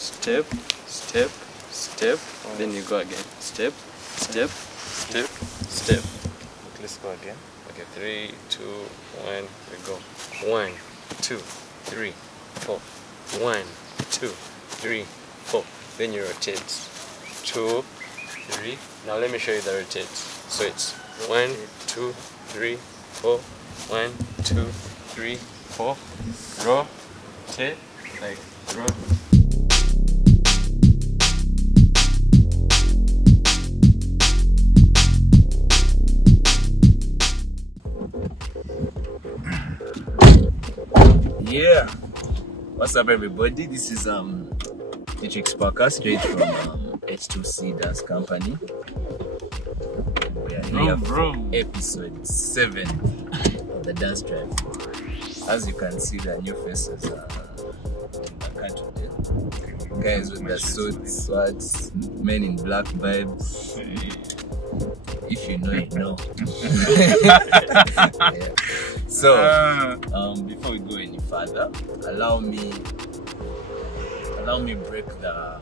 step, step, step. Then you go again. Step, step, step, step. Let's go again. Okay, 3, 2, 1. We go. 1, 2, 3, 4. 1, 2, 3, 4. Then you rotate. 2, 3. Now let me show you the rotate. So it's 1, 2, 3, 4. 1, 2, 3, 4. Rotate. Like rotate. Yeah. What's up, everybody? This is Matrix Parker, straight from H2C Dance Company. We are here for episode 7 of the dance drive. As you can see, the new faces are in the country. Guys with the suits, swords, men in black vibes. If you know, you know. Yeah. So, before we go any further, allow me break the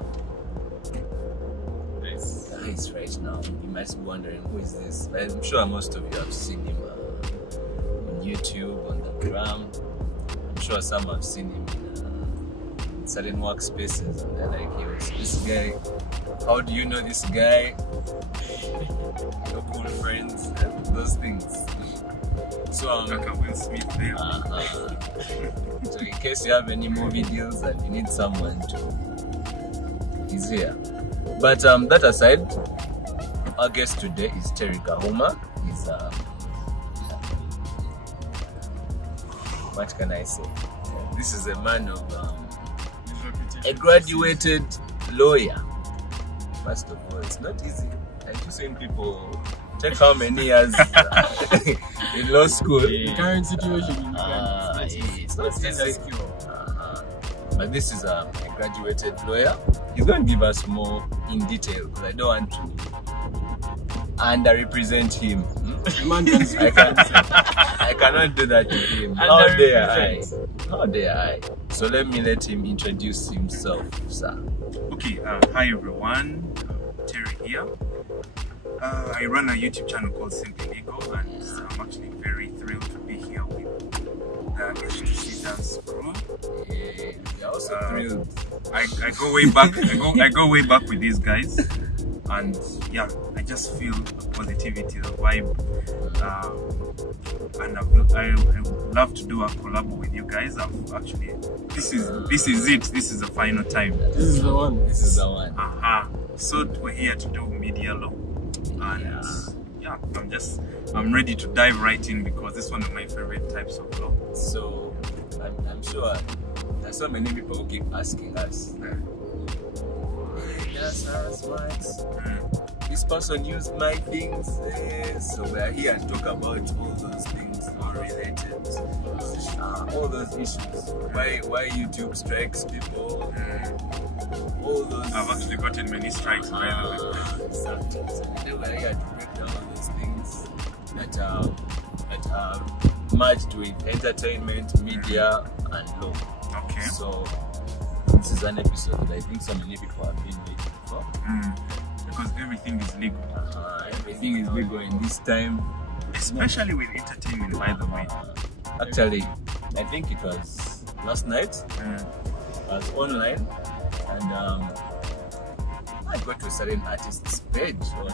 ice right now. You might be wondering, who is this? I'm sure most of you have seen him on YouTube, on the gram. I'm sure some have seen him in certain workspaces, and they're like, yo, this guy, how do you know this guy? Your cool friends, those things. So like a Will Smith there. So in case you have any movie deals and you need someone to, he's here. But that aside, our guest today is Terry Kahuma. He's what can I say? This is a man of a graduated lawyer. First of all, it's not easy. I've seen people check how many years in law school. The current situation in Uganda, it's not easy. But this is a graduated lawyer. He's going to give us more in detail because I don't want to underrepresent him. I cannot do that to him. How dare I? How dare I? So let him introduce himself, sir. Okay, hi everyone. Terry here. I run a YouTube channel called Simply Legal, and I'm actually very thrilled to be here with the H2C dance crew. Yeah, we're also thrilled. I go way back. I go way back with these guys, and yeah, I just feel the positivity, the vibe, and I would love to do a collab with you guys. I've actually, this is it. This is the final time. This is the one. This is the one. So we're here to do media law. And yeah, I'm ready to dive right in because this is one of my favorite types of law. So I'm sure there's so many people who keep asking us, this person used my things, so we're here to talk about all those things related, all those issues, why YouTube strikes people, all those. I've actually gotten many strikes by the way. Exactly. So we're here to break down all those things that are merged with entertainment, media, and law. Okay. So this is an episode that I think so many people have been waiting for. Because everything is legal. Everything is legal in this time. Especially with entertainment, by the way. Actually, I think it was last night. I was online and I got to a certain artist's page on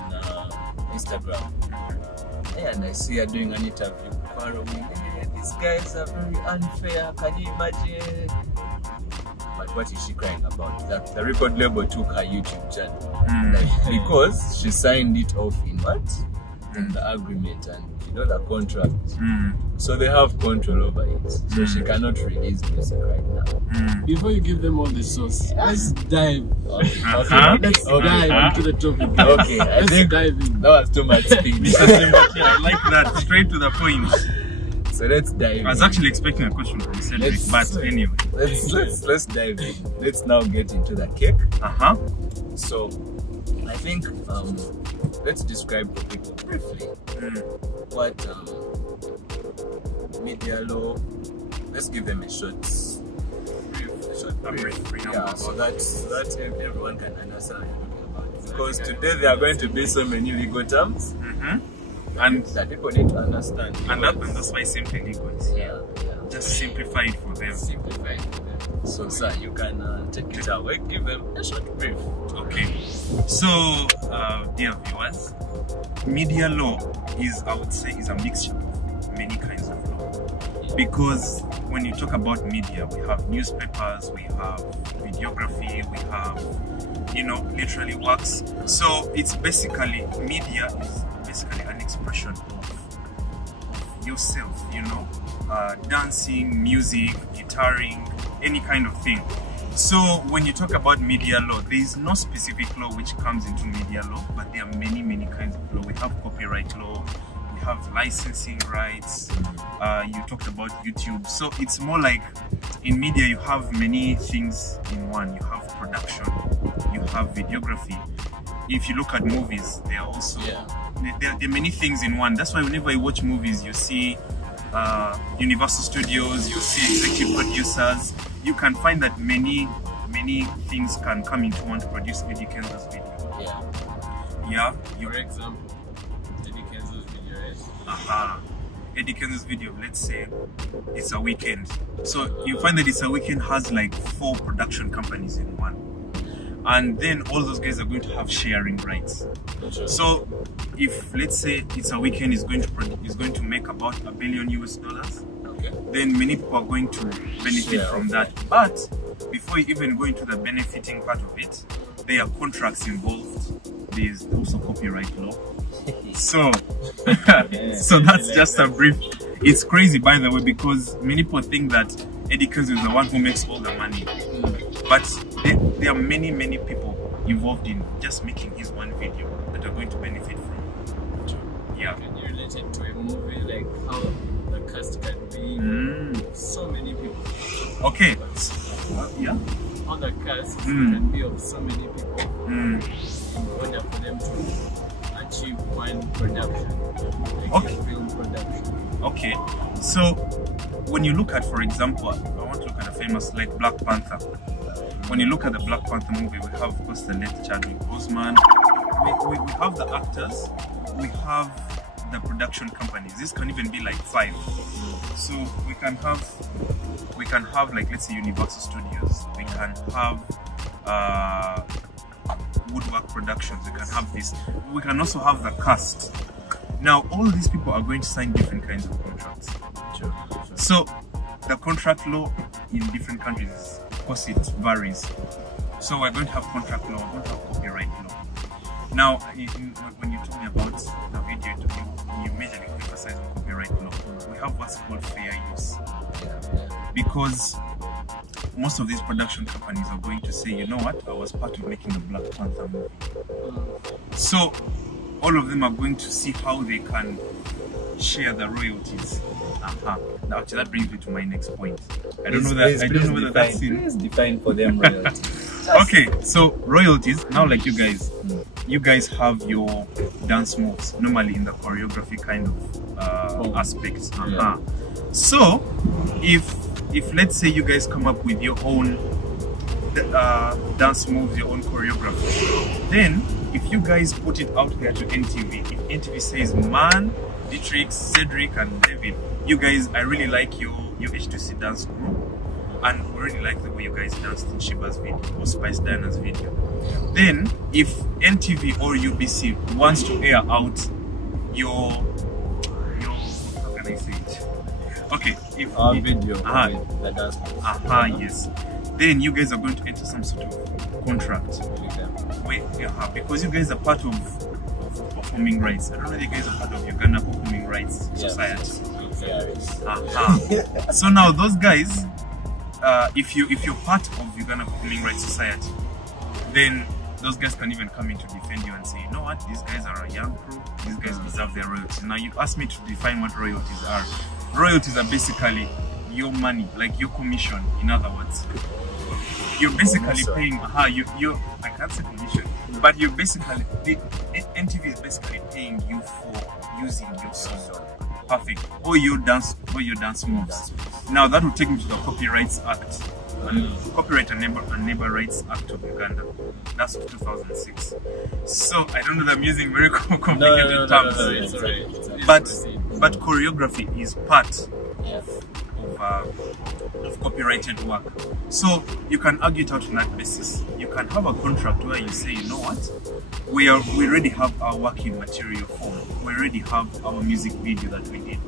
Instagram. And I see her doing an interview. These guys are very unfair, can you imagine? But what is she crying about? That the record label took her YouTube channel. Because she signed it off in what? In the agreement and the contract. So they have control over it. So she cannot release music right now. Before you give them all the sauce, let's dive. Let's dive into the topic. Okay, I think dive in. That was too much speed. I like that, straight to the point. So let's dive in. I was actually expecting a question from Cedric, but anyway. Let's dive in. Let's now get into the cake. So I think let's describe for people briefly what media law. Let's give them a short a brief preamble Yeah, about so that everyone can understand what you're talking about. Because today there are going to be so many legal terms and that people need to understand. and that's why Simple Legal is here. Just simplify it for them. Simplify it for them. So, sir, you can take it away, give them a short brief. Okay, so dear viewers, media law is, I would say, is a mixture of many kinds of law. Because when you talk about media, we have newspapers, we have videography, we have, you know, literally works. So it's basically, media is basically an expression of yourself, you know, dancing, music, guitaring, any kind of thing. So when you talk about media law, there is no specific law which comes into media law, but there are many kinds of law. We have copyright law, we have licensing rights, you talked about YouTube. So it's more like in media you have many things in one. You have production, you have videography. If you look at movies, there are also there are many things in one. That's why whenever you watch movies, you see Universal Studios, you see executive producers. You can find that many things can come into one to produce Eddie Kenzo's video. Yeah. For example, Eddie Kenzo's video, right? Eddie Kenzo's video, let's say it's a weekend. So you find that it's a weekend has like 4 production companies in one. And then all those guys are going to have sharing rights. So if let's say it's a weekend is going to make about $1 billion US, then many people are going to benefit from that. But before you even go into the benefiting part of it, there are contracts involved. There's also copyright law. So so that's just a brief. It's crazy, by the way, because many people think that Eddie Kenzo is the one who makes all the money, but there are many people involved in just making his one video that are going to benefit from. Yeah. Can you relate it to a movie, like how the cast can be so many people? Okay. Yeah. How the cast can be of so many people in order for them to achieve one production, like a film production. Okay. So when you look at, for example, I want to look at a famous like Black Panther. When you look at the Black Panther movie, we have, of course, the late Chadwick Boseman. We have the actors, we have the production companies. This can even be like 5. So we can have like, let's say, Universal Studios. We can have Woodwork Productions. We can have this. We can also have the cast. Now, all these people are going to sign different kinds of contracts. So the contract law in different countries, of course, it varies. So we're going to have contract law, we're going to have copyright law. Now, when you told me about the video, you majorly emphasize on copyright law. We have what's called fair use. Because most of these production companies are going to say, you know what, I was part of making the Black Panther movie. So all of them are going to see how they can share the royalties. Now, actually, that brings me to my next point. I don't know whether that's in. Please define for them royalties. Okay, so royalties. Now, like you guys have your dance moves normally in the choreography kind of aspects. So, if let's say you guys come up with your own dance moves, your own choreography, then if you guys put it out there to NTV, if NTV says, man, Dietrich, Cedric, and David, you guys, I really like your H2C dance group, and we really like the way you guys danced in Shiba's video or Spice Diana's video. Then, if NTV or UBC wants to air out your how can I say it? Okay, if our video, the dance moves. Yes. Then you guys are going to enter some sort of contract. Because you guys are part of performing rights. I don't know if you guys are part of Uganda Performing Rights Society. So now those guys, if you're part of Uganda Performing Rights Society, then those guys can even come in to defend you and say, you know what, these guys are a young crew, these guys deserve their royalties. Now you asked me to define what royalties are. Royalties are basically your money, like your commission, in other words. You're basically paying, I can't say commission, but you're basically, NTV is basically paying you for using your song. Perfect. Or your dance moves. Now that will take me to the Copyrights Act. Copyright and Neighbor Rights Act of Uganda. That's of 2006. So I don't know that I'm using very complicated terms. It's alright. But choreography is part of copyrighted work. So you can argue it out on that basis. You can have a contract where you say, you know what, we already have our working material form. We already have our music video that we did.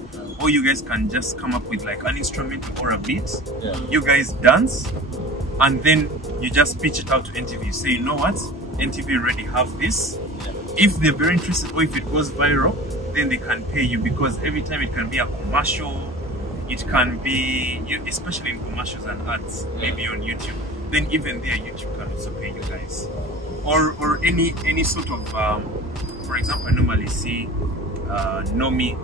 Or you guys can just come up with like an instrumental or a beat. You guys dance, and then you just pitch it out to NTV. You say, you know what, NTV already have this. If they're very interested, or if it goes viral, then they can pay you, because every time it can be a commercial, it can be, especially in commercials and ads, maybe on YouTube. Then even there, YouTube can also pay you guys. Or any sort of, for example, I normally see Nomi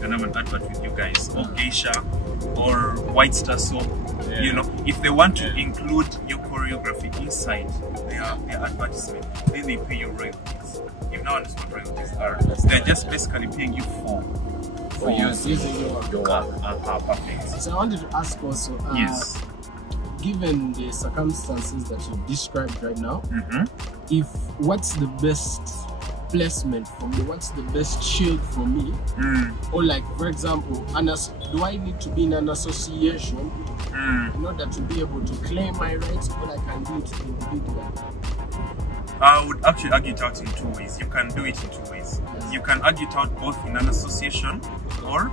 can have an advert with you guys, or Geisha, or White Star Soap. You know, if they want to include your choreography inside their advertisement, then they pay you royalties. You've now understood what royalties are. They're just basically paying you for using your work. Perfect. So I wanted to ask also, yes. Given the circumstances that you described right now, if what's the best placement for me, what's the best shield for me, or like, for example, do I need to be in an association in order to be able to claim my rights, or I can do it individually? I would actually argue it out in two ways. You can do it in two ways. You can argue it out both in an association or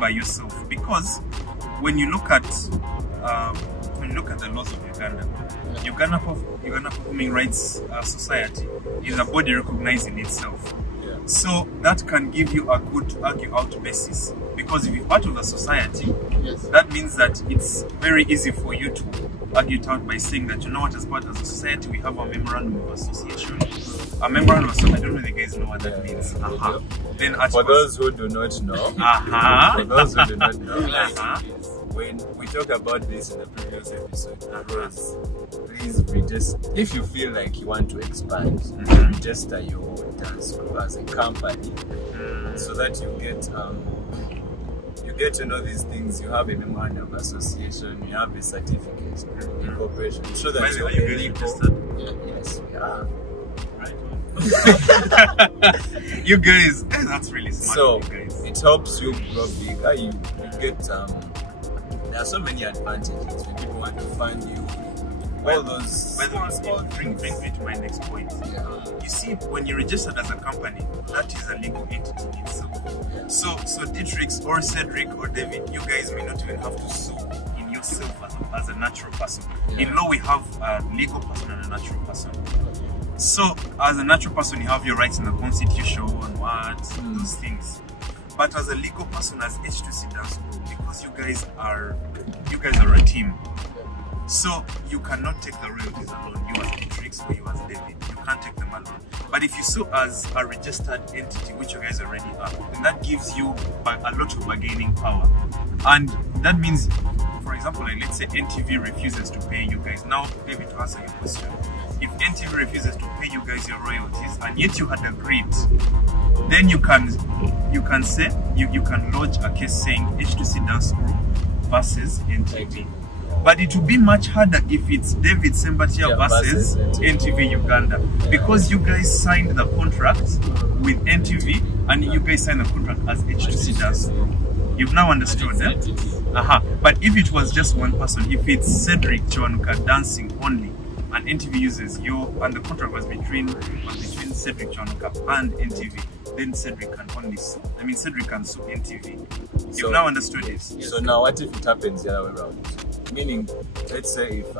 by yourself, because when you look at the laws of Uganda, Uganda Performing Rights Society is a body recognized in itself. So that can give you a good argue out basis, because if you're part of the society, that means that it's very easy for you to argue it out by saying that, you know what, as part of the society we have a memorandum of association. A memorandum of association, I don't know if you guys know what that means. Then for those who do not know, when we talked about this in the previous episode, please register. If you feel like you want to expand, register your dance group as a company, so that you get to know these things. You have a memorandum of association, you have a certificate, incorporation, so that you're registered. Yes, we are. You guys, that's really smart. So you guys. it helps you grow bigger. You get there are so many advantages when people want to fund you. All those small bring me to my next point. You see, when you're registered as a company, that is a legal entity in itself. So Dietrich or Cedric or David, you guys may not even have to sue in yourself as a natural person. In law, we have a legal person and a natural person. So as a natural person, you have your rights in the constitution and those things. But as a legal person, as H2C Dance Group, because you guys are a team, so you cannot take the royalties alone. You as Dietrich or you as David, you can't take them alone. But if you sue as a registered entity, which you guys already are, then that gives you a lot of bargaining power. And that means, for example, like, let's say NTV refuses to pay you guys. Now, David, to answer your question, if NTV refuses to pay you guys your royalties, and yet you had agreed, then you can say you can lodge a case saying H2C Dance Group versus NTV. But it will be much harder if it's David Sembatia versus NTV Uganda, because you guys signed the contract with NTV and you guys signed the contract as H2C Dance Group. You've now understood that? But if it was just one person, if it's Cedric Chwanuka dancing only, and NTV uses you, and the contract was between Cedric Chwanuka and NTV, then Cedric can only sue. I mean, Cedric can sue NTV. You've now understood this. So now, what if it happens the other way around? Meaning, let's say if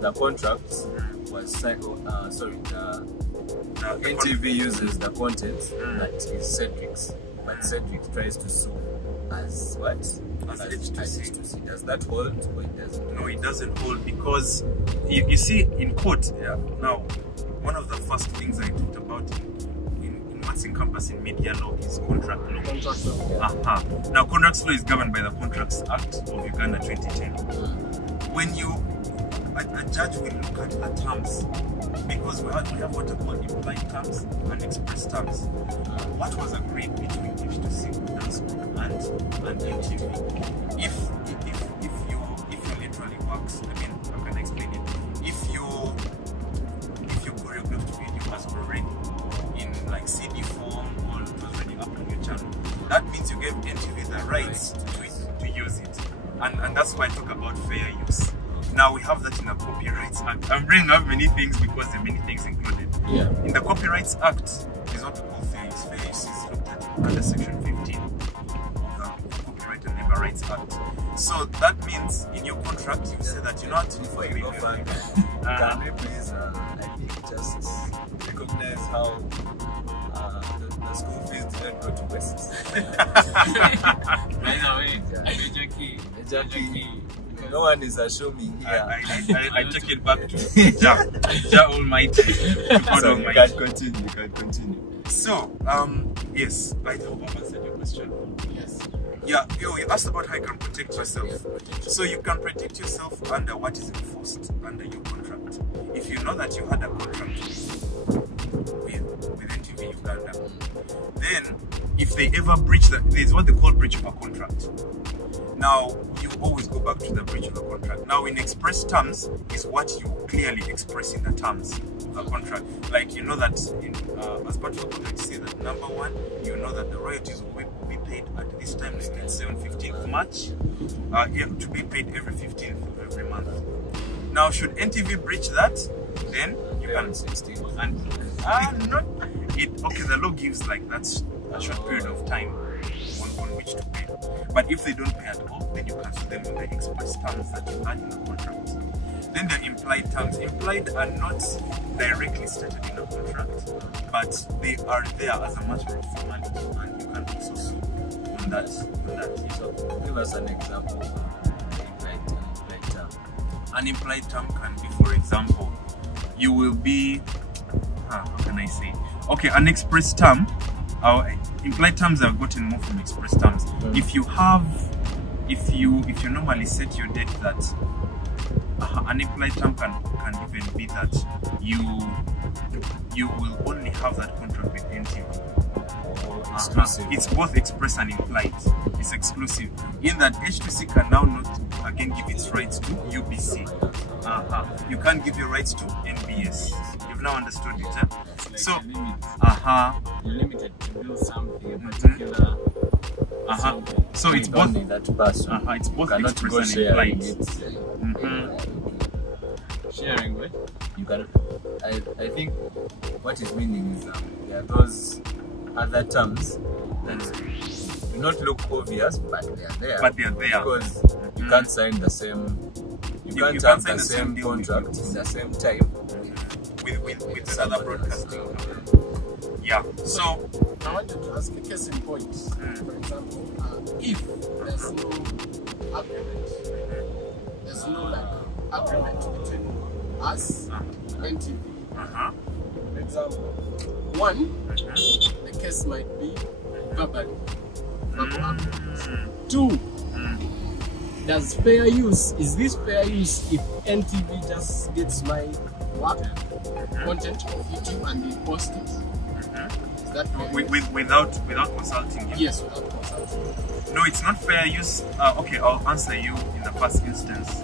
the contract was signed, the NTV uses the content that is Cedric's, but Cedric tries to sue as what? As H2C. Does that hold, or it doesn't? No, it doesn't hold, because you see in court. Now, one of the first things I talked about in what's encompassed in media law is contract law. Now, contract law is governed by the Contracts Act of Uganda 2010. When a judge will look at the terms, because we have what are called implied terms and express terms. What was agreed between H2C Dance Group and NTV? If Now we have that in the Copyrights Act. I'm bringing up many things because there are many things included. Yeah. In the Copyrights Act is what we call fair use. Fair use is looked at under Section 15 of the Copyright and Labor Rights Act. So that means in your contract you say that you're not Before you go further, can we please, I think, just recognize how the school fees didn't go to waste? Jackie, no one is assuming here. I take it back to Jah Almighty. God So Almighty. you can continue. So, yes, I hope I've answered your question. Yes. Yeah, you asked about how you can protect yourself. So you can protect yourself under what is enforced under your contract. If you know that you had a contract with NTV Uganda, then if they ever breach that, there's what they call breach of a contract. Now, you always go back to the breach of the contract. Now, in express terms is what you clearly express in the terms of the contract. Like, you know that as part of the contract, you say that number one, you know that the royalties will be paid at this time, let's say on 15th March, to be paid every 15th of every month. Now, should NTV breach that, then you can 16. And not it. Okay, the law gives like that's a short period of time on which to pay. But if they don't pay at all, then you cancel them on the express terms that you had in the contract. Then the implied terms. Implied are not directly stated in the contract, but they are there as a matter of formality, and you can also sue on that. So give us an example of implied term. An implied term can be, for example, you will be, how can I say? Okay, an express term. Implied terms have gotten more from express terms. If you normally set your date that an implied term can even be that you will only have that contract with NTV. Exclusive. It's both express and implied. It's exclusive. In that H2C can now not again give its rights to UBC. You can't give your rights to NBS. You've now understood it. Like So, you're limited to do something, a particular something. So it's both. Only that person. It's both Cannot express go and sharing implied. it. Sharing with? You can. I think what is meaning is there are those other terms that do not look obvious, but they are there. But they are there. Because you can't sign the same. You can't have the same contract in the same time with another broadcasting company. Yeah. So I wanted to ask a case in point. For example, if there's no agreement, there's no agreement between us and TV. For example, one, the case might be verbal agreement. Two, does fair use, is this fair use if NTV just gets my work, content of YouTube and they post it? Is that fair use? without consulting you? Yes, without consulting. No, it's not fair use. Okay, I'll answer you in the first instance.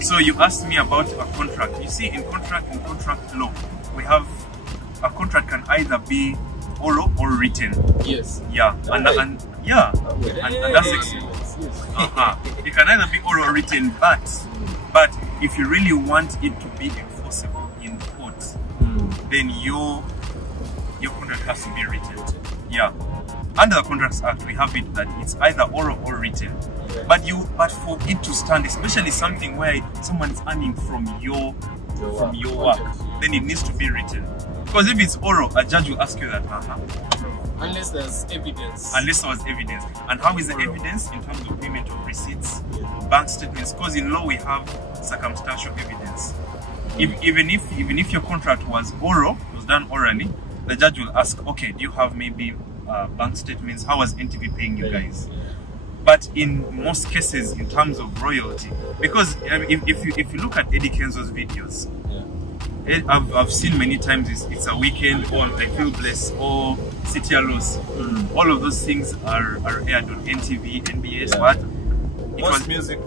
So you asked me about a contract. You see, in contract law, we have a contract can either be oral or written. Yes. Yeah, and that's it can either be oral or written, but if you really want it to be enforceable in court, then your contract has to be written. Yeah. Under the Contracts Act, we have it that it's either oral or written. But for it to stand, especially something where someone is earning from your work, then it needs to be written. Because if it's oral, a judge will ask you that. Unless there's evidence. Unless there was evidence. And how is the evidence? In terms of payment of receipts, bank statements. Because in law we have circumstantial evidence. Even if your contract was done orally, the judge will ask, okay, do you have maybe bank statements? How was NTV paying you guys? But in most cases, in terms of royalty, because if you look at Eddie Kenzo's videos, I've seen many times it's a weekend, or I feel blessed, or City Alos. All of those things are aired on NTV, NBS, Most music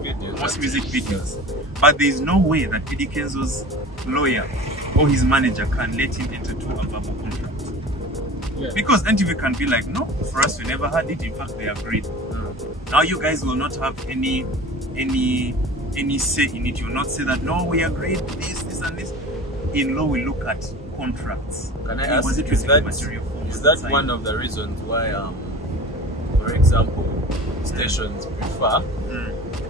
videos. But there is no way that Eddie Kenzo's lawyer or his manager can let him enter to a verbal contract. Because NTV can be like, no, for us we never had it. In fact, they agreed. Now you guys will not have any any say in it. You will not say that, no, we agreed this and this. In law, we look at contracts. Can I ask, was it is that one of the reasons why, for example, stations prefer,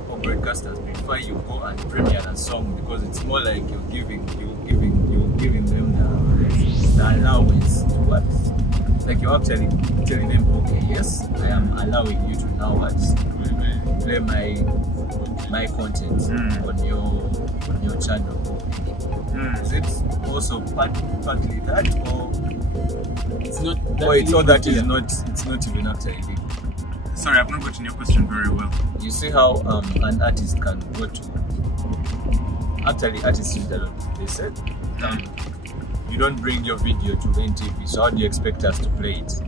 or broadcasters prefer you go and premiere a song, because it's more like you're giving them the allowance to what? Like you're actually telling them, okay, yes, I am allowing you to now play my content on your channel. Is it also partly that, or It's not. or it's all that is not? It's not even actually legal. Sorry, I've not gotten your question very well. You see how an artist can go to. Actually, artists use that. They said, you don't bring your video to NTV, so how do you expect us to play it?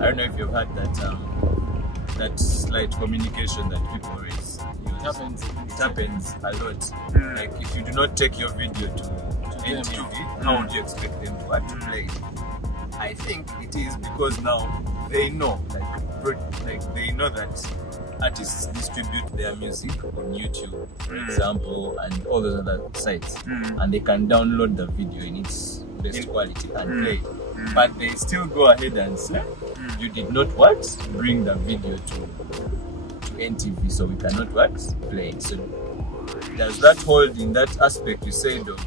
I don't know if you've had that slight communication that people always use. It happens a lot. Like if you do not take your video to NTV, how would you expect them to play it? I think it is because now they know, like they know that artists distribute their music on YouTube, for example, and all those other sites, and they can download the video in its best quality and play. But they still go ahead and say, you did not bring the video to NTV, so we cannot play it. So does that hold in that aspect you said of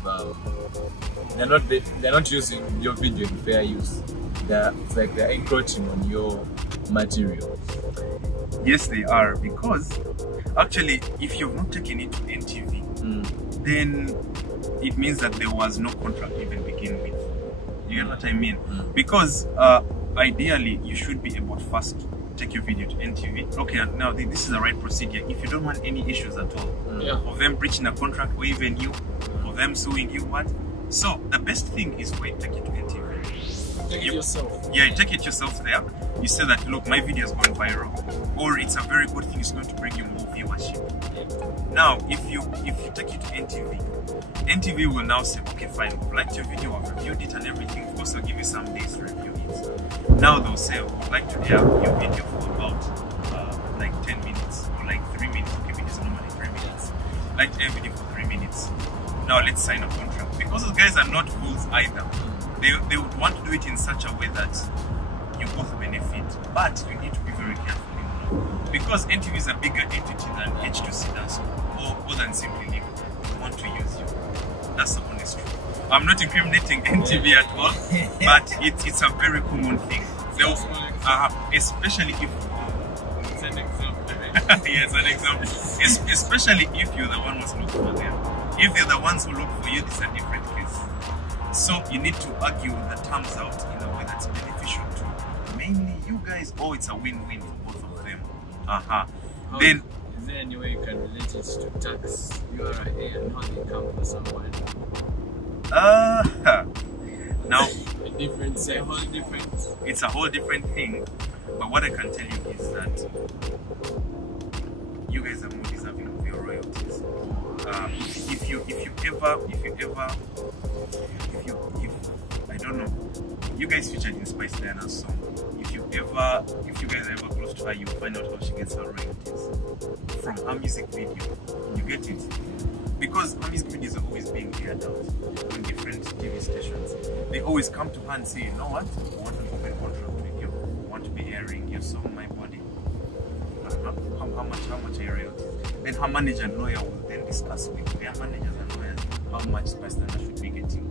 they're not using your video in fair use? It's like they're encroaching on your material. Yes, they are, because actually, if you've not taken it to NTV, then it means that there was no contract even begin with. You know what I mean? Because ideally, you should be able to first take your video to NTV. Okay, now this is the right procedure. If you don't want any issues at all, of them breaching a contract, or even you, of them suing you, so the best thing is for you to take it to NTV. Take it yourself. Yeah, you take it yourself there. You say that, look, my video is going viral, or it's a very good thing, it's going to bring you more viewership. Now, if you take it to NTV will now say, okay, fine, we've liked your video, I've reviewed it and everything. Of course, they'll give you some days to review it. Now they'll say, we'd like to air your video for about like 10 minutes or like 3 minutes. Okay, videos are normally 3 minutes. Like to air video for 3 minutes. Now let's sign a contract. Because those guys are not fools either. They would want to do it in such a way that you both benefit, but you need to be very careful, because NTV is a bigger entity than H2C does, more than simply legal. They want to use you. That's the honest truth. I'm not incriminating NTV at all, but it's a very common thing. Especially if it's an example. Yes, an example. Especially if you're the one who's looking for them. If they're the ones who look for you, it's a different case. So you need to argue the terms out in a way that's beneficial to mainly you guys, or it's a win-win for both of them. Then is there any way you can relate it to tax, URA, and how they come for someone? Now it's a whole different thing. But what I can tell you is that you guys are more deserving of your royalties. If I don't know, you guys featured in Spice Diana's song. If you guys are ever close to her, you'll find out how she gets her royalties from her music video. You get it? Because her music videos are always being aired out on different TV stations. They always come to her and say, you know what? I want an open contract with you. I want to be airing your song, My Body. How much are your royalties? Then her manager and lawyer will then discuss with their managers and lawyers how much Spice Diana should be getting.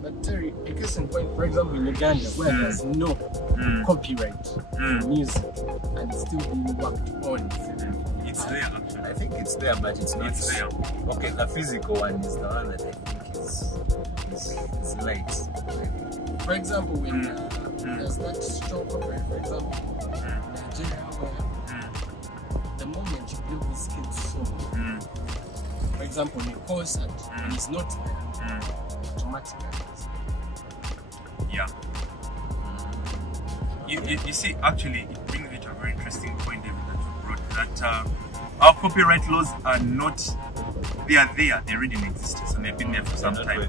But Terry, a case in point, for example, in Uganda, where there's no copyright for music and it's still being worked on. It's there, actually. I think it's there, but it's not. It's there. Okay, the physical one is the one that I think is light. For example, when there's that strong copyright, for example, Nigeria, where the moment you build this kid's song, for example, in a concert, and it's not there, automatically. Yeah. You see, actually, it brings me to a very interesting point, David, that you brought, that our copyright laws are not, they are there, they're already in existence, and they've been there for some time.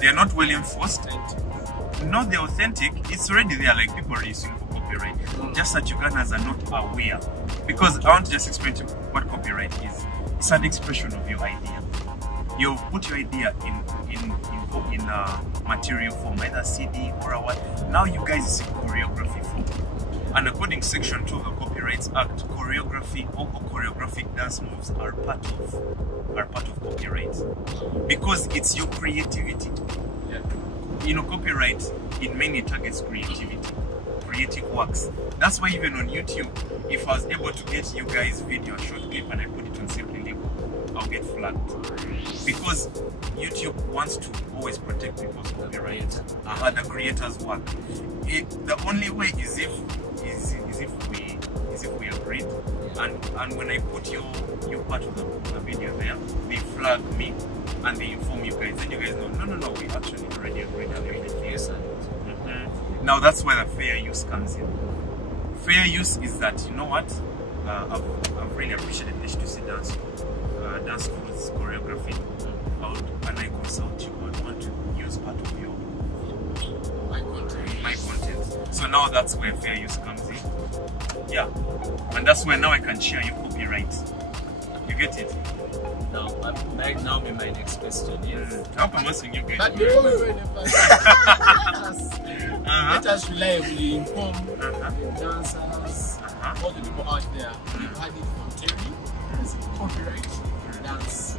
They are not well enforced. No, they're authentic. It's already there, like people are using for copyright. Just that Ugandans are not aware. Because I want to just explain to you what copyright is. sad expression of your idea. You've put your idea in material form, either CD or a what. Now you guys see choreography form. And according to Section 2 of the Copyrights Act, choreography or choreographic dance moves are part of copyright because it's your creativity. Yeah. You know, copyright in many targets creativity, creative works. That's why even on YouTube, if I was able to get you guys video, a short clip, and I put it on Simply Legal, I'll get flagged because YouTube wants to always protect people's copyright, the creators' work. The only way is if we agreed, and when I put your part of the video there, they flag me and they inform you guys. Then you guys know, no, we actually already agreed and everything. Now that's where the fair use comes in. Fair use is that, you know what, I've really appreciated H2C dance schools choreography. When I consult you, I would want to use part of my content. So now that's where fair use comes in. Yeah, and that's where now I can share your copyright. You get it? Now my next question is. I hope I'm asking you guys. But before we go any further, let us reliably inform the dancers, all the people out there. We've had it from Terry. There's copyright dance.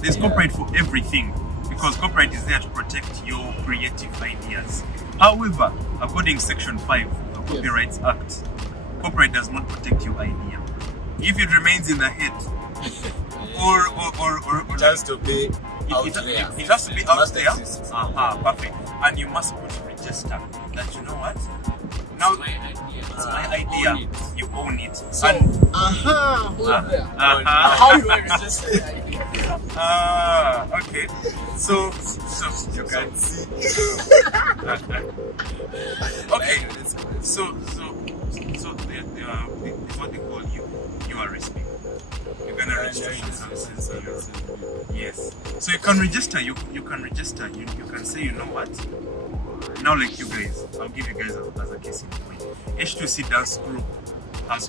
There's copyright for everything because copyright is there to protect your creative ideas. However, according to Section 5 of the Copyrights Act, copyright does not protect your idea. If it remains in the head, or it has to be out there. It has to be out there. Exist. Perfect. And you must put register that you know what? Now it's my idea. You own it. So, how you register the idea? Okay. So you can see. Okay. So what they call URSP. Uganda Registration Services. Yes. So you can register. You can register. You can say, you know what? Now, like you guys, I'll give you guys as a case in point. H2C Dance Group is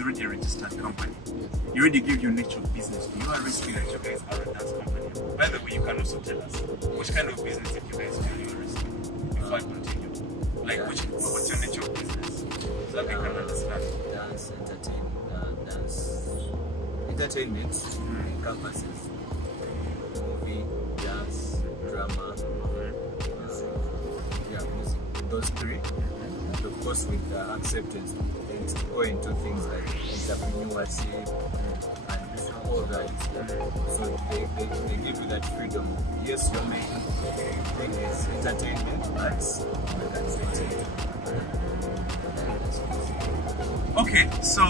already a registered company. You already give your nature of business. You are risking that you guys are a dance company. By the way, you can also tell us which kind of business if you guys feel you are risking. Before I continue, like what's your nature of business, so that we can understand. Dance entertainment encompasses movie, dance, drama, music. Those three. And of course, with acceptance, and to go into things like entrepreneurship and all that. So they give you that freedom. Yes, your main thing is entertainment, but we can say it. Okay, so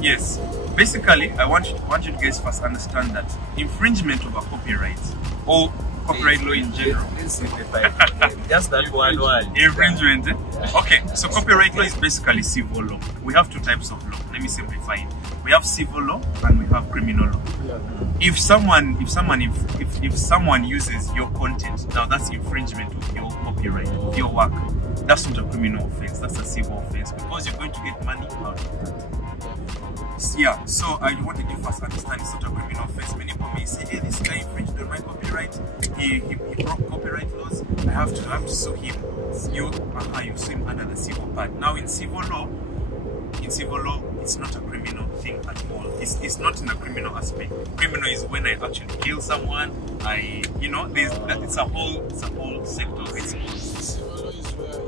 yes, basically, I want you guys first understand that infringement of a copyright or copyright law in general. Just that one word. Infringement. Okay, so copyright law is basically civil law. We have two types of law. Let me simplify it. We have civil law and we have criminal law. If someone uses your content, now that's infringement of your copyright, of your work. That's not a criminal offense. That's a civil offense because you're going to get money out of that. Yeah, so I wanted you first understand it's not a criminal offense. Many people may say, hey, this guy infringed on my copyright. He broke copyright laws. I have to sue him. You sue him under the civil part. Now in civil law, it's not a criminal thing at all. It's not in the criminal aspect. Criminal is when I actually kill someone. It's a whole sector of its own. Civil law is where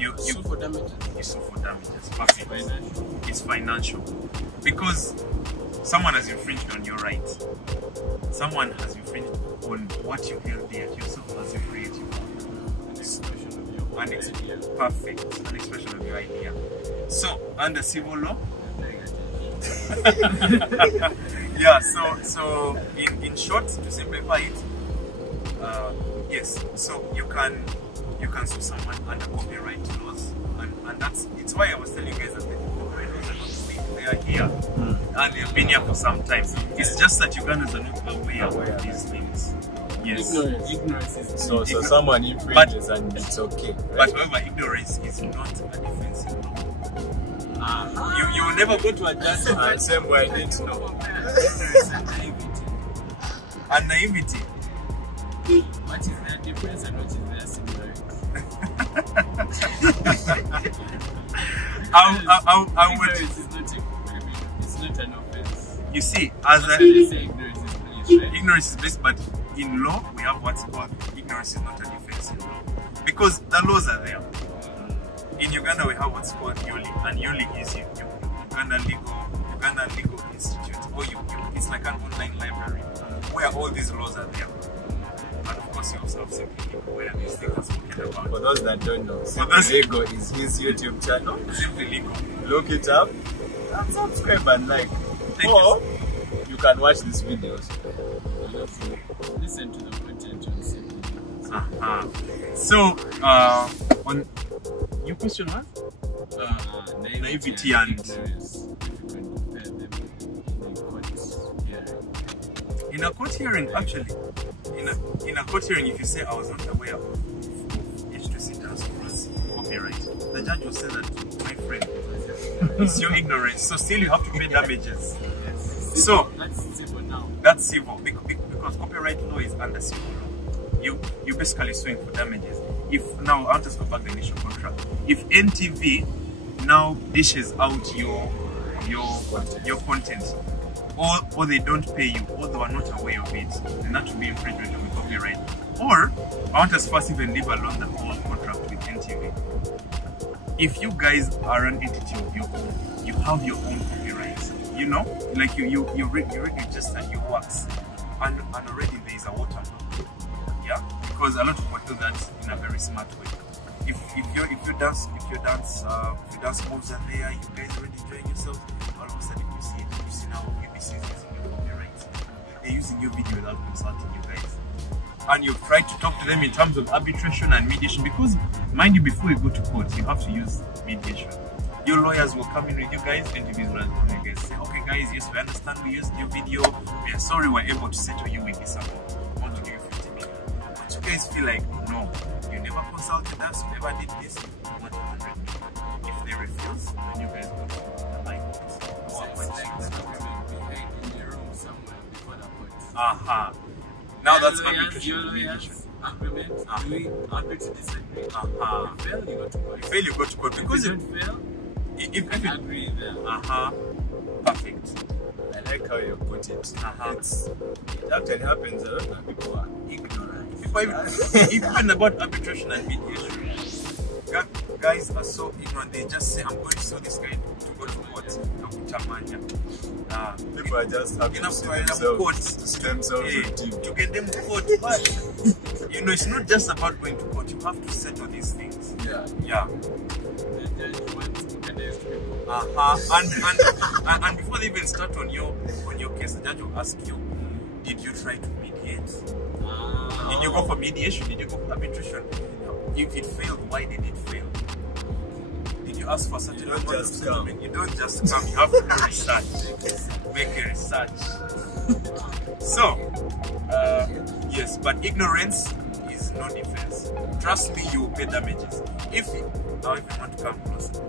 you sue for damages. You sue for damages. Perfect. It's financial. Because someone has infringed on your rights. Someone has infringed on what you held dear to yourself as your creative work. An expression of your idea. Perfect. An expression of your idea. So, under civil law, yeah, so in short, to simplify it, yes, so you can sue someone under copyright laws, and it's why I was telling you guys that the copyright laws are not weak, they are here, and they've been here for some time. It's just that Ugandans are not aware of these things. Yes. Ignorance is so someone infringes and it's okay. Right? But however, ignorance is not a defensive law. You will never go to a dance. Same way I didn't know. And naivety. What is the difference and what is the similarity? I would. Ignorance is not it's not an offense. You see, as a Actually, say ignorance is bliss, right? ignorance is bliss, but in law we have what's called ignorance is not a defense in law, because the laws are there. In Uganda we have what's called YOLI, and YOLI is Uganda Legal Institute, or it's like an online library where all these laws are there. And of course you also have Simply Legal, where these things are spoken about. For those that don't know, Simply Legal is his YouTube channel. Simply Legal. Look it up and subscribe and like. Or you can watch these videos. Listen to the content on Simply Legal. So, on your question was naivety and ignorance. If you can compare them in court hearing. in a court hearing, actually, in a court hearing, if you say I was not aware of H2C transfers copyright, the judge will say that, my friend, it's your ignorance. So still you have to pay damages. Yes. So That's civil now. that's civil because copyright law is under civil law. You basically suing for damages. If now I'll just go back to the initial contract. If NTV now dishes out your content, or they don't pay you, or they are not aware of it, then that will be infringement of the copyright. Or I want us first even leave alone the whole contract with NTV. If you guys are an entity of your own, you have your own copyrights. You know, like you registered your works, and already there is a watermark. Yeah, because a lot of people do that in a very smart way. If you dance moves are there, you guys already enjoying yourselves, all of a sudden you see now BBC is using your copyrights. They're using your video without consulting you guys. And you've tried to talk to them in terms of arbitration and mediation, because mind you, before you go to court, you have to use mediation. Your lawyers will come in with you guys, and these lawyers will come in and say, okay guys, yes, we understand we used your video, we are sorry we're able to settle you with this amount. We want to give you 50 million. But you guys feel like, no, you never consulted us, you never did this, we want 100 million. If they refuse, then you guys go to the high court. Now that's arbitration mediation. Agreement. We agree to disagree. If you fail, you go to court. You fail, you go to court, because if you don't fail, if you you agree then. perfect. I like how you put it. It actually happens a lot when people are ignorant. Even about arbitration and mediation, guys are so ignorant. They just say, I'm going to sue this guy to go to court. People are just happy to see themselves on TV. To get them to court. But you know, it's not just about going to court. You have to settle these things. Yeah. And before they even start on your case, the judge will ask you, did you try to mediate? Did you go for mediation? Did you go for arbitration? If it failed, why did it fail? Did you ask for certain amount of settlement? You don't just come, you have to do research. Make a research. So, yes, but ignorance is no defense. Trust me, you will pay damages. If you want to come closer,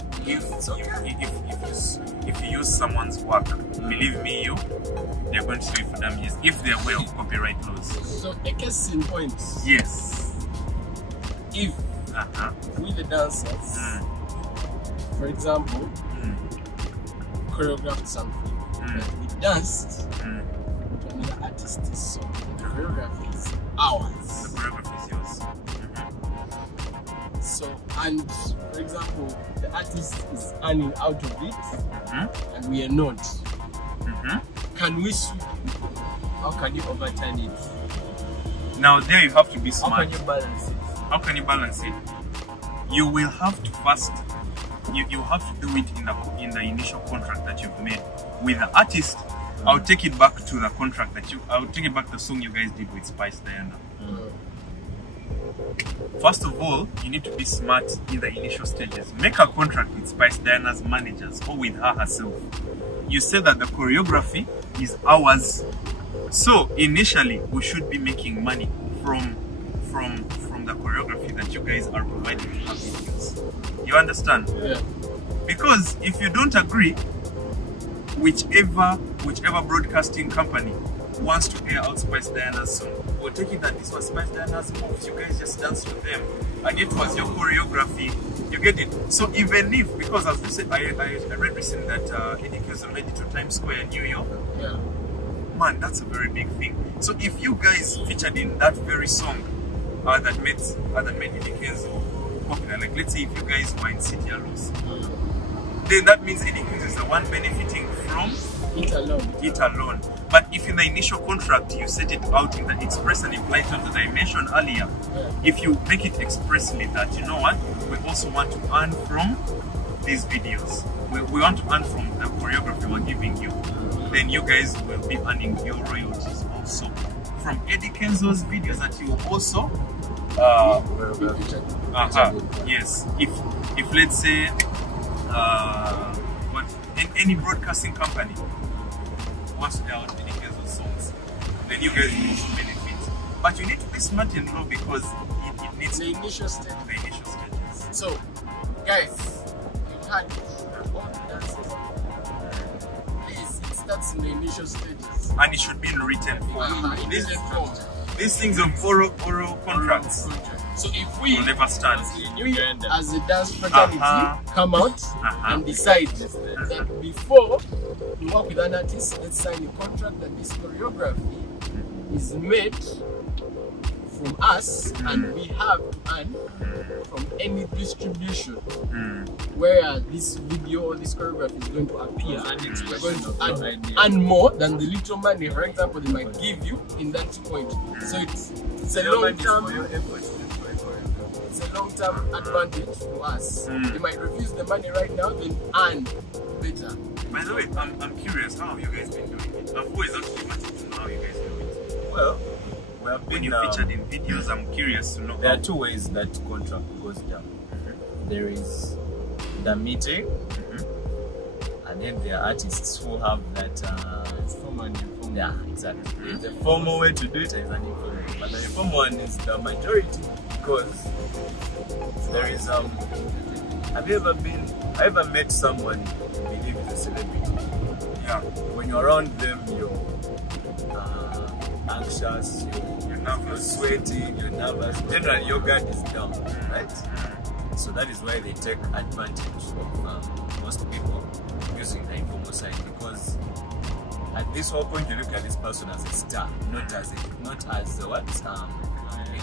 if you use someone's work, believe me, they're going to sue you for damages if they're aware of copyright laws. So, a case in point. Yes. If we the dancers, for example, choreographed something, we danced to another artist's song. The choreography is ours. The choreography is yours. So, and for example, the artist is earning out of it, and we are not. Can we sue? How can you overturn it? Now there you have to be smart. How can you balance it? How can you balance it? You will have to first, you have to do it in the initial contract that you've made with the artist. I'll take it back to the contract I'll take it back to the song you guys did with Spice Diana. First of all, you need to be smart in the initial stages. Make a contract with Spice Diana's managers or with her herself. You say that the choreography is ours. So initially, we should be making money from the choreography that you guys are providing to our videos. You understand? Yeah. Because if you don't agree, whichever broadcasting company wants to air out Spice Diana's song, we'll take it that this was Spice Diana's moves, you guys just dance with them, and it was your choreography, you get it? So even if, because as you said, I read recently that Eddie Kenzo made it to Times Square in New York, Yeah. man, that's a very big thing. So if you guys featured in that very song that made Eddie Kenzo popular, like let's say if you guys were in City Alos, then that means Eddie Kenzo is the one benefiting from it alone. But if in the initial contract you set it out in the express and implied terms that I mentioned earlier, if you make it expressly that, you know what, we also want to earn from these videos, we want to earn from the choreography we're giving you, then you guys will be earning your royalties also from Eddie Kenzo's videos that you also yes, if let's say any broadcasting company wants to out Eddie Kenzo's songs, then you guys will also benefit. But you need to be smart and know, because it needs the initial stage. the initial stages. So, guys, you've had all the dances. Please, it starts in the initial stages. And it should be in written form. In written form. These things of oral contracts So if we, will never stand. as a dance fraternity, come out and decide that before we work with an artist, let's sign a contract that this choreography is made from us and we have to earn from any distribution where this video or this choreography is going to appear. We're going to earn more than the little money, for example, they might give you in that point. So it's a long-term. It's a long-term advantage for us. They might refuse the money right now, then earn better. By the way, I'm curious, how have you guys been doing it? I've always actually wanted to know how you guys do it. Well, we have When been you featured in videos, I'm curious to know. there are two ways that contract goes down. There is the meeting, and then there are artists who have that Formal. yeah, exactly. There's a formal way to do it and an informal. But the informal one is the majority, because there is have you ever met someone you believe is a celebrity? Yeah. When you're around them, you're anxious, you're sweating, you're nervous. Generally, your guard is down, right? So that is why they take advantage of most people using the informal side, because at this whole point you look at this person as a star, not as a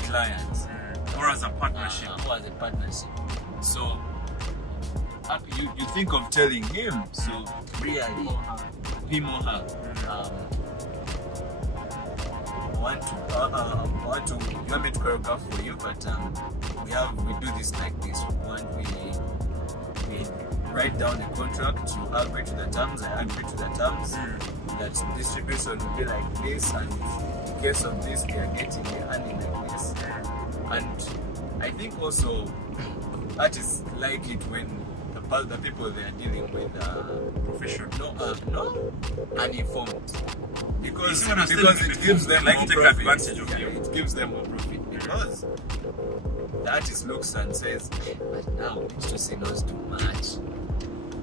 client, Or as a partnership. or as a partnership. So you think of telling him, so really him or her want to you want me to choreograph for you, but we do this like this. We write down the contract, you agree to the terms, I agree to the terms, that distribution will be like this, and in case of this they are earning like this. And I think also artists like it when the people they are dealing with Professional. no uninformed, because You see it gives them like more take profit. advantage of Yeah, you. it gives them more profit, because the artist looks and says, but now H2C knows too much.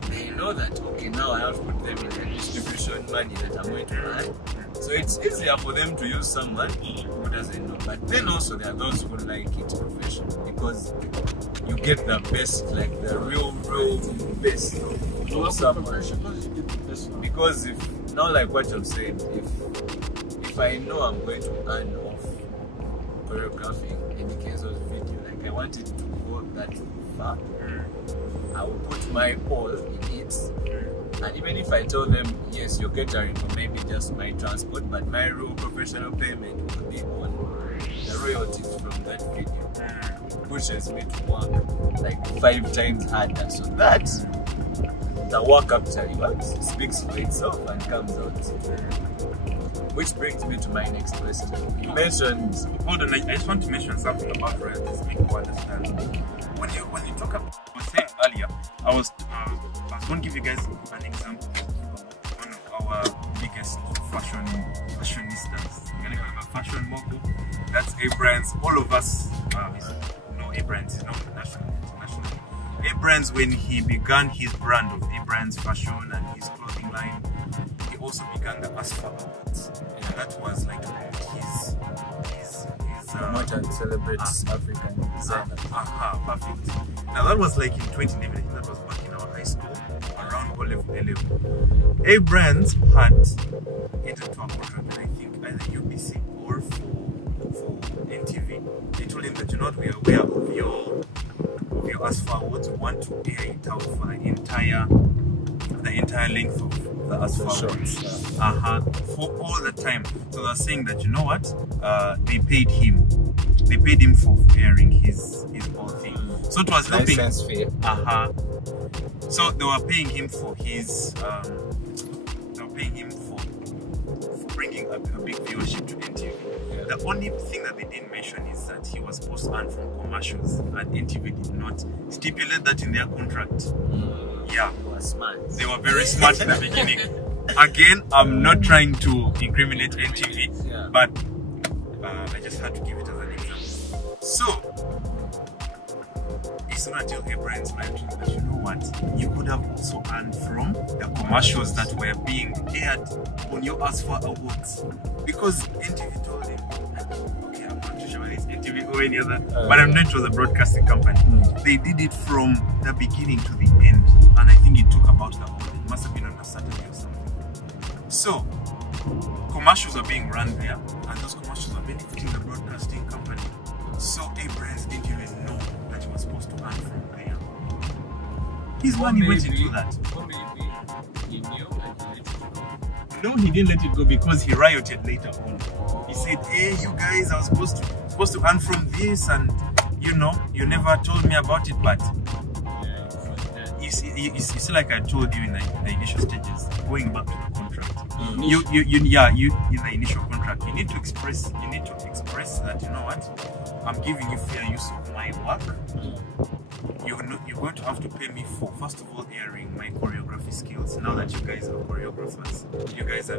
They know that, okay, now I have to put them in the distribution money that I'm going to earn. So it's easier for them to use someone who doesn't know. But then also there are those who like it professional, because you get the best, like the real best of someone. Because if, not like what you've said, if I know I'm going to earn off choreographing Eddie Kenzo's video, like I want it to go that far, I will put my all in it. And even if I tell them, yes, you're catering for maybe just my transport, but my real professional payment will be on the royalties from that video, it pushes me to work like 5 times harder, so that the work actually works, speaks for itself and comes out. Which brings me to my next question. You mentioned... Hold on, I just want to mention something about royalties, make you understand. When you talk about, I was saying earlier, I was going to give you guys an example of one of our biggest fashionistas. We're going to have a fashion mogul. That's A-Brands. All of us know A-Brands is known nationally, internationally. A-Brands, when he began his brand of A-Brands fashion and his clothing line, he also began the Asfa Awards. And that was like his Promote and celebrates African designers. Perfect. Now that was like in 2011. I think that was back in our high school, around O-level. A-Brands had entered to a contract with, I think, either UBC or for NTV. They told him that, you know what, we are aware of your Asfa Awards. We want to air it out for the entire length of the Asfa Awards. For all the time. So they're saying that, you know what, they paid him for airing his whole thing. So it was helping. License fee. So they were paying him for his they were paying him for bringing a big viewership to NTV. Yeah. The only thing that they didn't mention is that he was supposed to earn from commercials, and NTV did not stipulate that in their contract. Yeah, They were smart. they were very smart in the beginning. Again, I'm not trying to incriminate NTV, but I just had to give it as an example. So it's not until A-Brands mentioned that, you know what, you could have also earned from the commercials that were being aired on your Asfa Awards, because NTV told him, okay, I'm not too sure whether it's NTV or any other, but I'm not sure it was a broadcasting company. They did it from the beginning to the end, and I think it took about the whole, it must have been on a Saturday or something. So commercials are being run there, and those commercials are benefiting the broadcasting company. So A-Brands didn't even know that he was supposed to earn from there. His money went into that. Or maybe he knew and he let it go. No, he didn't let it go because he rioted later on. He said, hey, you guys are supposed to earn from this, and you know, you never told me about it. But you see, like I told you in the initial stages, going back to the contract. You in the initial contract, you need to express that, you know what, I'm giving you fair use of my work. You're going to have to pay me for, first of all, airing my choreography skills. Now that you guys are choreographers, you guys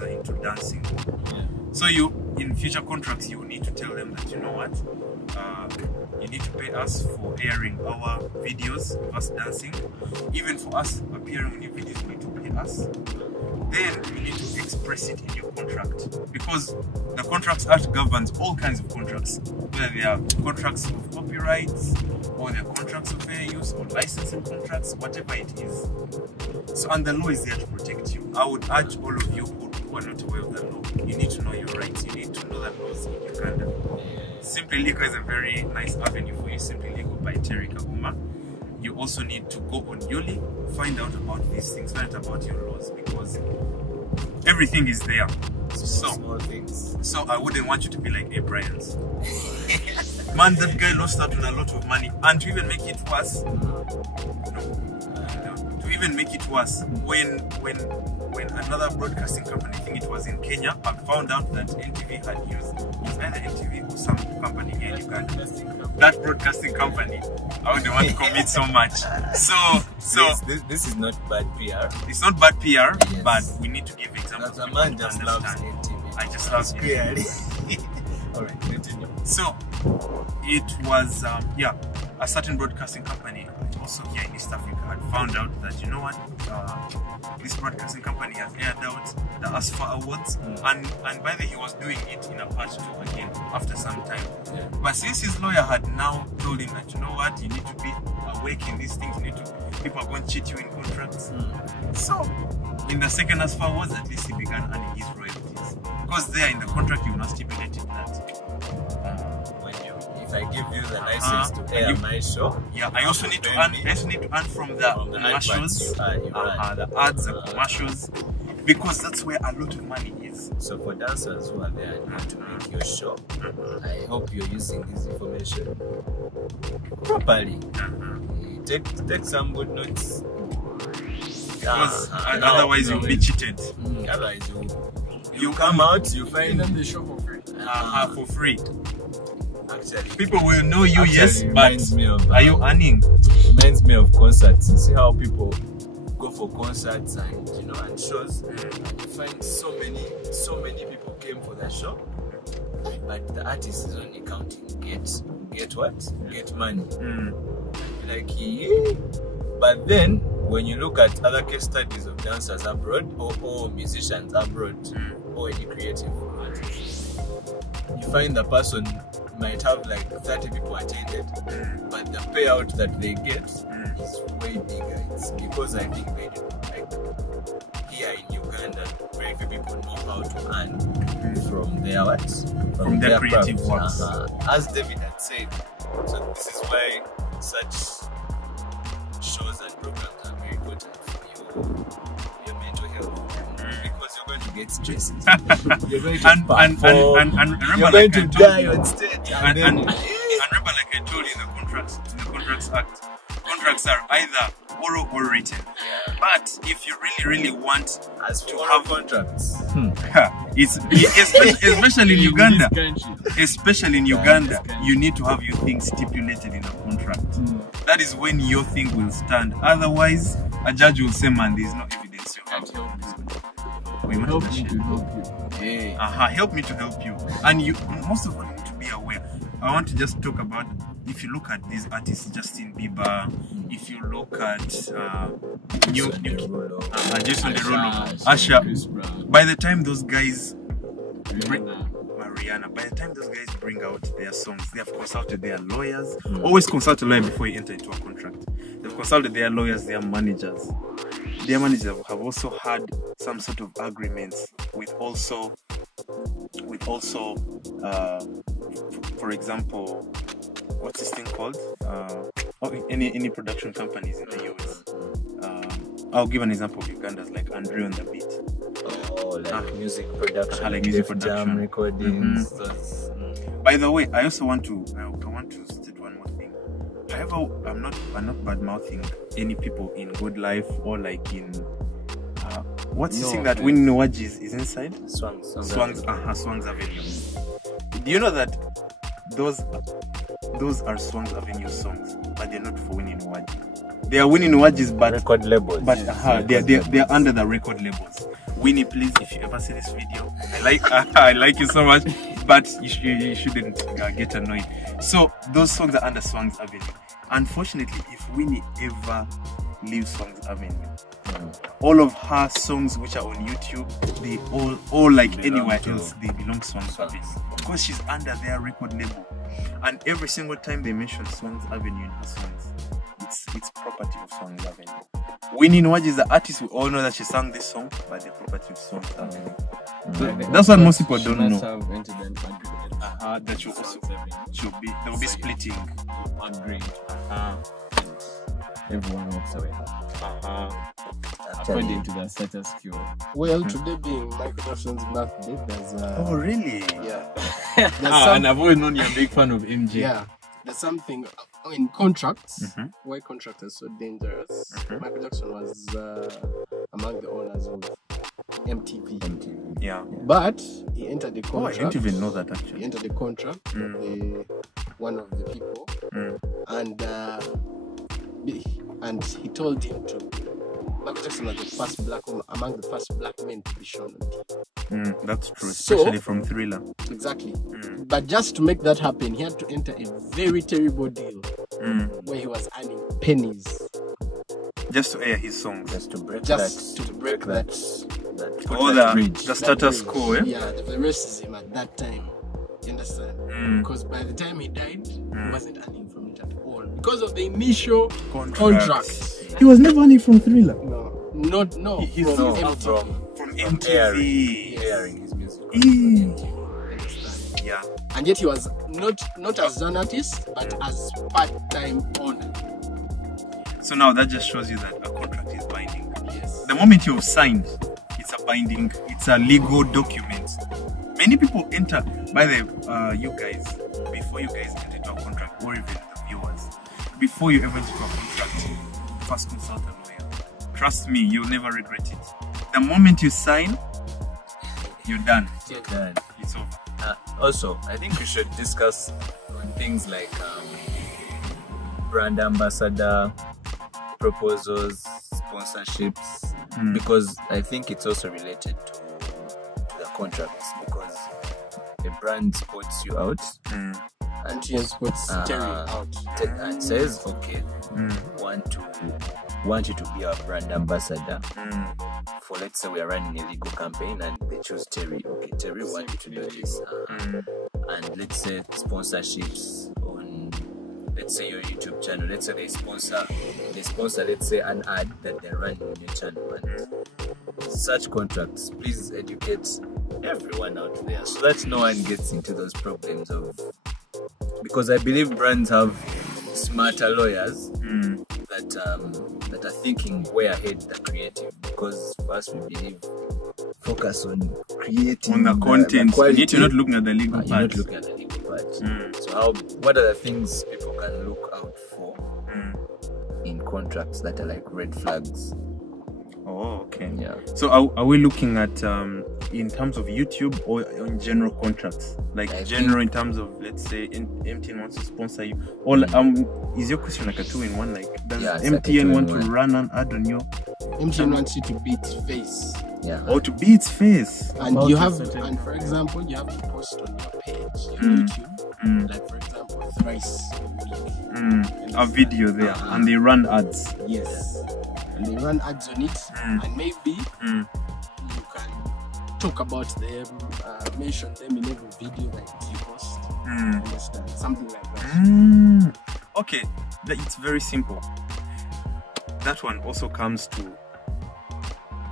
are into dancing. So in future contracts, you need to tell them that, you know what, you need to pay us for airing our videos of us dancing. Even for us appearing in your videos, you need to pay us. Then you need to express it in your contract, because the Contracts Act governs all kinds of contracts, whether they are contracts of copyrights or they are contracts of fair use or licensing contracts, whatever it is. So, and the law is there to protect you. I would urge all of you who are not aware of the law, you need to know your rights, you need to know the laws in Uganda. Simply Legal is a very nice avenue for you. Simply Legal by Terry Kahuma. You also need to go on Yoli, find out about these things, find out about your laws, because everything is there. So small things. So I wouldn't want you to be like A-Brands. Man, that guy lost out on a lot of money, and to even make it worse, when another broadcasting company, I think it was in Kenya, I found out that NTV had used, it was either NTV or some company here in Uganda. That broadcasting company, I wouldn't want to commit so much. So this is not bad PR. It's not bad PR, yes, but we need to give examples. The man just loves NTV. I just love it. Alright, continue. So it was a certain broadcasting company also here in East Africa had found out that, you know what, this broadcasting company has aired out the Asfa Awards, and by the way, he was doing it in a part 2 again after some time. But since his lawyer had now told him that, you know what, you need to be awake in these things, people are going to cheat you in contracts. So in the second Asfa Awards, at least he began earning his royalties, because there in the contract you must stipulate that if I give you the license to air my show, I also need to earn from the commercials, the ads and commercials, because that's where a lot of money is. So for dancers who are there and want to make your show, I hope you're using this information properly. Take some good notes, because otherwise you'll be cheated. Otherwise you come out, you find the show for free. Actually, people will know you, yes, but are you earning? Reminds me of concerts. You see how people go for concerts and and shows. You find so many people came for the show, but the artist is only counting get what? Get money. like but then when you look at other case studies of dancers abroad or musicians abroad or any creative artists, you find the person might have like 30 people attended, but the payout that they get is way bigger. It's because I think they do, like here in Uganda, very few people know how to earn from their works, from their creative works. As David had said, so this is why such shows and programs are very important for your mental health, because you're going to get stressed. You're going to perform. And remember, you're going to die on stage. And remember, like I told you, in the Contracts Act, contracts are either oral or written. But if you really want to have contracts, especially in Uganda, you need to have your thing stipulated in a contract. That is when your thing will stand. Otherwise, a judge will say, man, there is no evidence you have. Help me to help you. And you, most of all, you need to be aware. I want to just talk about, if you look at these artists, Justin Bieber, if you look at Jason Derulo, Usher, by the time those guys Mariana, by the time those guys bring out their songs, they have consulted their lawyers. Always consult a lawyer before you enter into a contract. They've consulted their lawyers, their managers. Their managers have also had some sort of agreements with also for example, what's this thing called? Any production companies in the US. I'll give an example of Uganda's, like Andre on the Beat. Like music production, like music production, jam recordings. By the way, I also want to state one more thing. However, I'm not bad mouthing any people in Good Life or like in what's the thing that Winnie Nwaji is inside? Swang's Avenue. Do you know that those are Swang's Avenue songs, but they're not for Winnie Nwaji? They are Winnie Nwaji's, but record labels. But they're under the record labels. Winnie, please, if you ever see this video, I like you so much, but you shouldn't get annoyed. So those songs are under Swang's Avenue. Unfortunately, if Winnie ever leaves Swang's Avenue, all of her songs which are on YouTube, they all like anywhere else, they belong to Swang's Avenue because she's under their record label. And every single time they mention Swang's Avenue in her songs, it's property of Swang's Avenue. Winnie Nwaji is the artist. We all know that she sang this song, but the property of Swang's Avenue. That's what most people don't know. That they will be splitting. Agreed. Everyone walks away. According to the status quo. Well, today being Michael Jackson's birthday, there's oh really? Yeah. And I've always known you're a big fan of MJ. Yeah. There's something in contracts. Why contracts are so dangerous. Michael Jackson was among the owners of MTV. Yeah. But he entered the contract. Oh, I didn't even know that actually. He entered the contract with one of the people, and he told him to. Michael Jackson was the first among the first black men to be shown on TV. That's true, especially from Thriller. Exactly. But just to make that happen, he had to enter a very terrible deal where he was earning pennies. Just to air his songs. Just to break that the status quo, eh? Yeah, the racism at that time. You understand? Because by the time he died, he wasn't earning from it at all. Because of the initial contract. He was never earning from Thriller. From MTV. From MTV. Airing his music. Yeah. And yet he was not as an artist, but as part-time owner. So now that just shows you that a contract is binding. Yes. The moment you've signed, it's a binding, it's a legal document. Many people enter, by the you guys, before you guys enter into a contract, or even the viewers, before you ever enter into a contract, first consult a lawyer. Trust me, you'll never regret it. The moment you sign, you're done. You're done. It's over. Also, I think we should discuss on things like brand ambassador proposals, sponsorships, because I think it's also related to the contracts, because the brand spots you out and MTN puts Terry out. And says, okay, want you to be our brand ambassador for, let's say we are running a legal campaign and they choose Terry. Okay, Terry, want you to do this. And let's say sponsorships on, let's say your YouTube channel. Let's say they sponsor, let's say an ad that they're running on your channel. And such contracts, please educate everyone out there so that no one gets into those problems of, because I believe brands have smarter lawyers that are thinking way ahead the creative, because first we believe focus on creating on the content. You're not looking at the legal part. You're not looking at the legal part. So what are the things people can look out for in contracts that are like red flags? Oh, okay. Yeah. So are we looking at in terms of YouTube or in general contracts? Like general in terms of, let's say MTN wants to sponsor you, or is your question like a 2-in-1? Like does MTN want to run an ad on your? MTN wants you to be its face. Yeah. Or to be its face. And you have, and for example, you have to post on your page, your YouTube, like for example, thrice a week. A video there, and they run ads. Yes. And they run ads on it, and maybe you can talk about them, mention them in every video that you post. Understand? Something like that. Okay, it's very simple. That one also comes to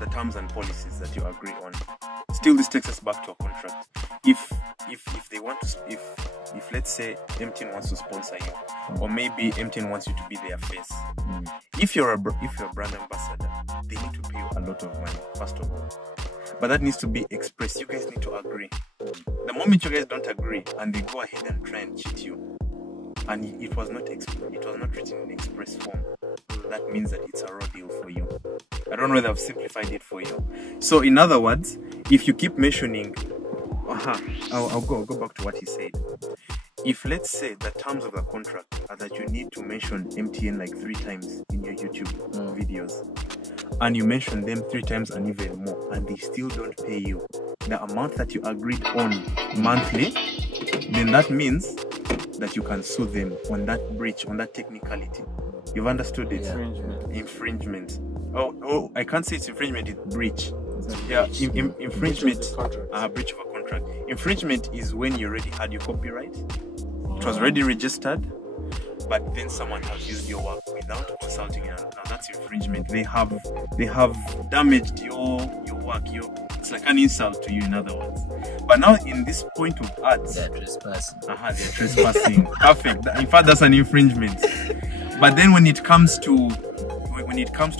the terms and policies that you agree on. Still, this takes us back to a contract. If they want to, if let's say MTN wants to sponsor you, or maybe MTN wants you to be their face. If you're a brand ambassador, they need to pay you a lot of money, first of all. But that needs to be expressed. You guys need to agree. The moment you guys don't agree and they go ahead and try and cheat you, and it was not written in express form, that means that it's a raw deal for you. I don't know whether I've simplified it for you. So in other words, if you keep mentioning, I'll go back to what he said. If let's say the terms of the contract are that you need to mention MTN like 3 times in your YouTube videos, and you mention them 3 times and even more, and they still don't pay you the amount that you agreed on monthly, then that means that you can sue them on that breach, on that technicality. You've understood it? Infringement. Oh, I can't say it's infringement, it's breach. Infringement. Breach of a contract. Infringement is when you already had your copyright. It was already registered, but then someone has used your work without consulting you. Now that's infringement. They have damaged your work. It's like an insult to you, in other words. But now in this point of ads, they're trespassing. They're trespassing. Perfect. In fact, that's an infringement. But then when it comes to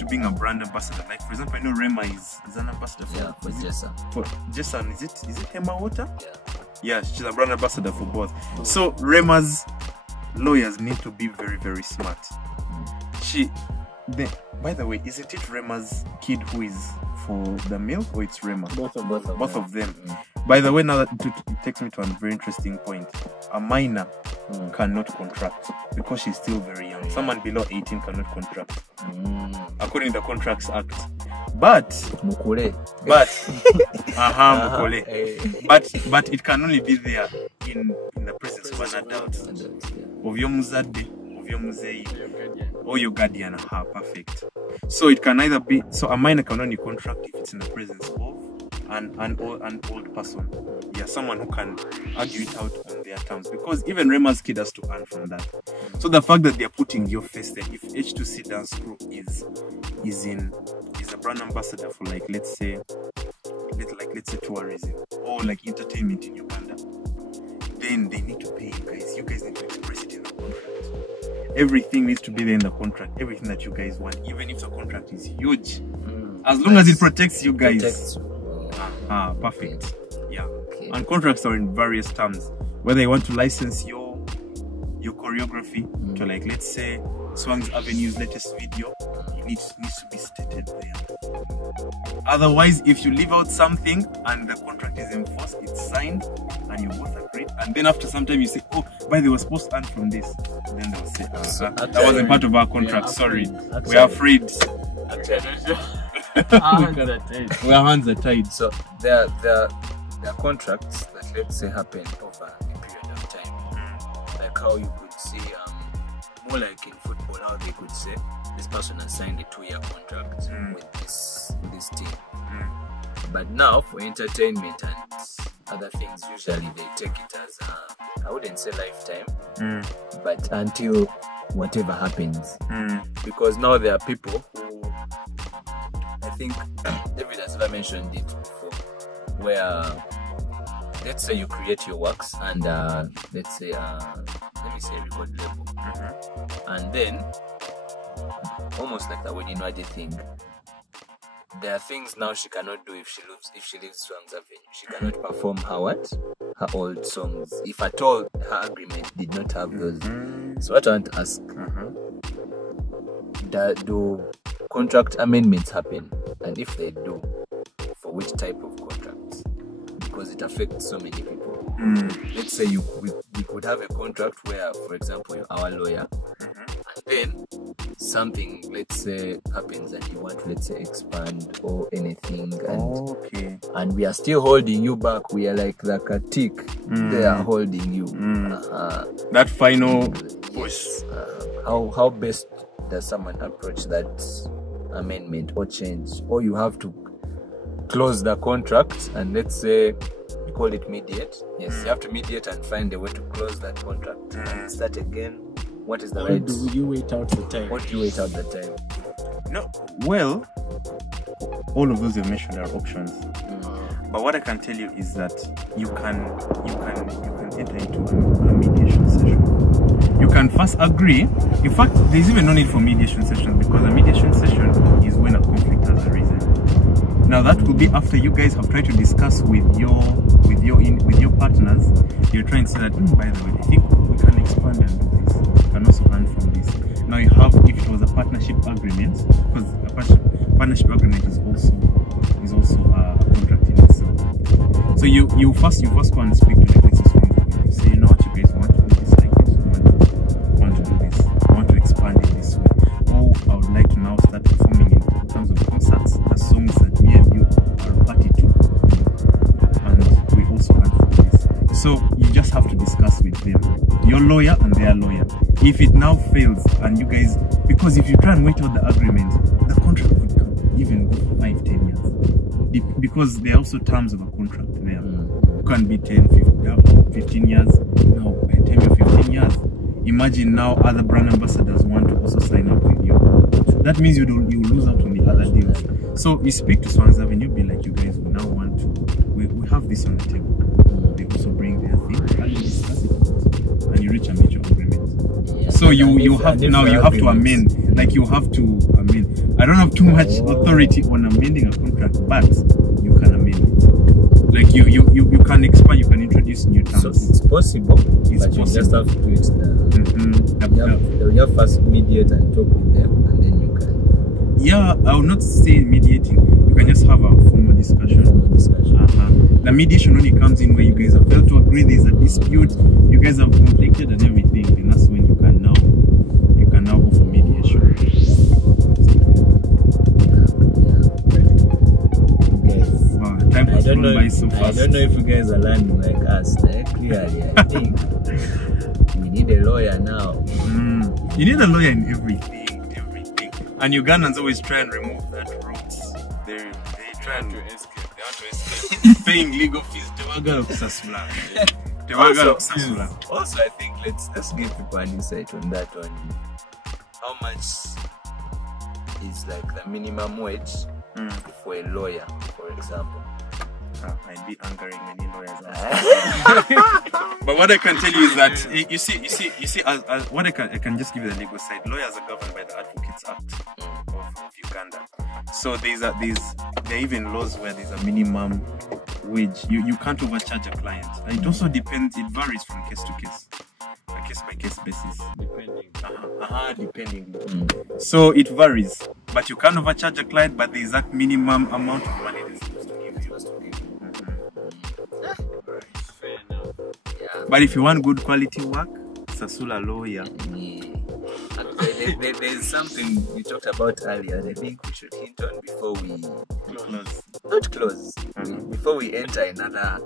being a brand ambassador, like for example, I know Rema is an ambassador for Jessan. For Jessan, is it Hema Water? Yeah, she's a brand ambassador for both. So Rema's lawyers need to be very, very smart. By the way, isn't it Rema's kid who is for the milk, or it's Rema? Both of them. By the way, now that it takes me to a very interesting point. A minor cannot contract because she's still very young. Someone below 18 cannot contract, according to the Contracts Act. But but it can only be there in the presence of an adult, of your muzadde, of your muzei, or your guardian. Perfect. So it can either be, so a minor can only contract if it's in the presence of an old person. Yeah, someone who can argue it out on their terms, because even Rema's kid has to earn from that. So the fact that they're putting your face there, if H2C Dance Crew is a brand ambassador for let's say tourism or like entertainment in Uganda, then they need to pay you guys. You guys need to express it in the contract. Everything needs to be there in the contract. Everything that you guys want, even if the contract is huge, as long as it protects you guys. Perfect. Yeah. Okay. And contracts are in various terms. Whether you want to license your choreography to, like, let's say Swang's Avenue's latest video, it needs to be stated there. Otherwise, if you leave out something and the contract is enforced, it's signed and you both agreed, and then after some time you say, oh, but they were supposed to earn from this, then they'll say, that wasn't part of our contract. Sorry, we are afraid. Our hands are tied. So there are contracts that, let's say, happen over a period of time. like how you could see, more like in football, how they could say this person has signed a 2-year contract with this team. But now for entertainment and other things, usually they take it as I wouldn't say lifetime, but until whatever happens. Because now there are people who, I think David has ever mentioned it before, where let's say you create your works and let's say let me say record label, and then almost like that when you know the thing, there are things now she cannot do if she leaves Swang's Avenue. She cannot perform her old songs, if at all her agreement did not have those. So what I want to ask, do contract amendments happen, and if they do, for which type of contracts? Because it affects so many people. Let's say we could have a contract where, for example, you're our lawyer, and then something, let's say, happens and you want to, let's say, expand or anything, and we are still holding you back. We are like a tick. They are holding you. That final push. How best does someone approach that amendment or change? Or you have to close the contract and let's say you call it mediate. Yes, you have to mediate and find a way to close that contract and start again. What is the right? Do you wait out the time? What do you wait out the time? No, well, all of those you mentioned are options. But what I can tell you is that you can enter into a mediation session. You can first agree. In fact, there's even no need for mediation session, because a mediation session is when a conflict has arisen. Now that will be after you guys have tried to discuss with your partners. You're trying to say that, by the way, I think we can expand and do this. We can also earn from this. Now you have, if it was a partnership agreement, because a partnership agreement is also a contract in itself. So you first go and speak to the business owners. You say, you know what, you guys want to do this like this, want to do this, want to expand it this way. Or I would like to now start performing in terms of concerts, the songs that me and you are party to, and we also earn from this. So you just have to discuss with them, your lawyer and their lawyer. If it now fails and you guys, because if you try and wait out the agreement, the contract could even go for 5-10 years. Because there are also terms of a contract there. It can be 10, 15 years. Now, by the time you're 15 years, imagine now other brand ambassadors want to also sign up with you. That means you lose out on the other deals. So you speak to Swang's Avenue, be like, you guys will now want to, we have this on the table. They also bring their thing and you discuss it and you reach a mutual agreement. Yeah, so you have to amend. Like you have to amend. I don't have too much authority on amending a contract, but you can amend it. Like you can expand, you can introduce new terms. So it's possible, but you just have to do it. You have first mediate and talk with them, and then you can. Yeah, I will not say mediating. You can just have a formal discussion. The mediation only comes in where you guys have failed to agree. There is a dispute. You guys have conflicted and everything, and that's when you can now go for mediation. Time has gone by so fast. I don't know if you guys are learning like us. Clearly, I think we need a lawyer now. You need a lawyer in everything. And Ugandans always try and remove that roots. They try to escape. They want to escape paying legal fees. Also, I think let's give people an insight on that one. How much is like the minimum wage for a lawyer, for example? I'd be angering many lawyers. But what I can tell you is that you see, as what I can just give you the legal side. Lawyers are governed by the Advocates Act of Uganda. So there are even laws where there's a minimum wage. You can't overcharge a client. And it also depends. It varies from case to case, a case by case basis. Depending. So it varies, but you can't overcharge a client. But the exact minimum amount of money they're supposed to give you. Fair enough. Yeah. But if you want good quality work, Sasula lawyer. Yeah. There's something we talked about earlier. I think we should hint on before we close. Not close. Before we enter another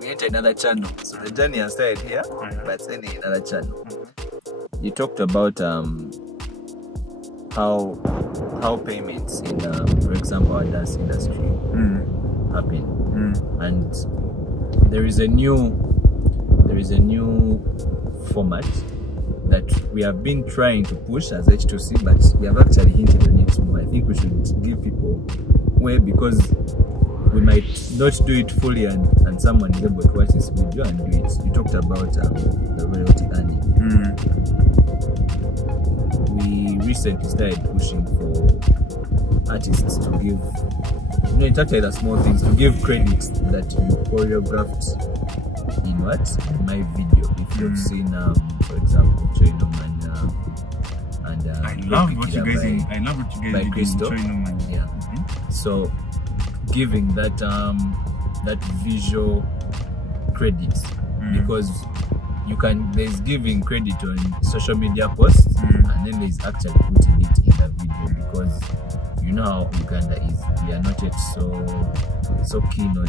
we enter another channel. So the journey has started here, but it's in another channel. You talked about how payments in, for example, our dance industry happen, and there is a new format that we have been trying to push as H2C, but we have actually hinted on it more. I think we should give people way, because we might not do it fully and someone is able to watch this video and do it. You talked about the royalty earning. We recently started pushing for artists to give, it's actually the small things, to give credit that you choreographed in my video. If you've seen, for example, Chino Man, and I love what you guys did in Chino Man. Yeah. So giving that visual credit, because there's giving credit on social media posts, and then there's actually putting it in the video, because you know how Uganda is. We are not yet so keen on,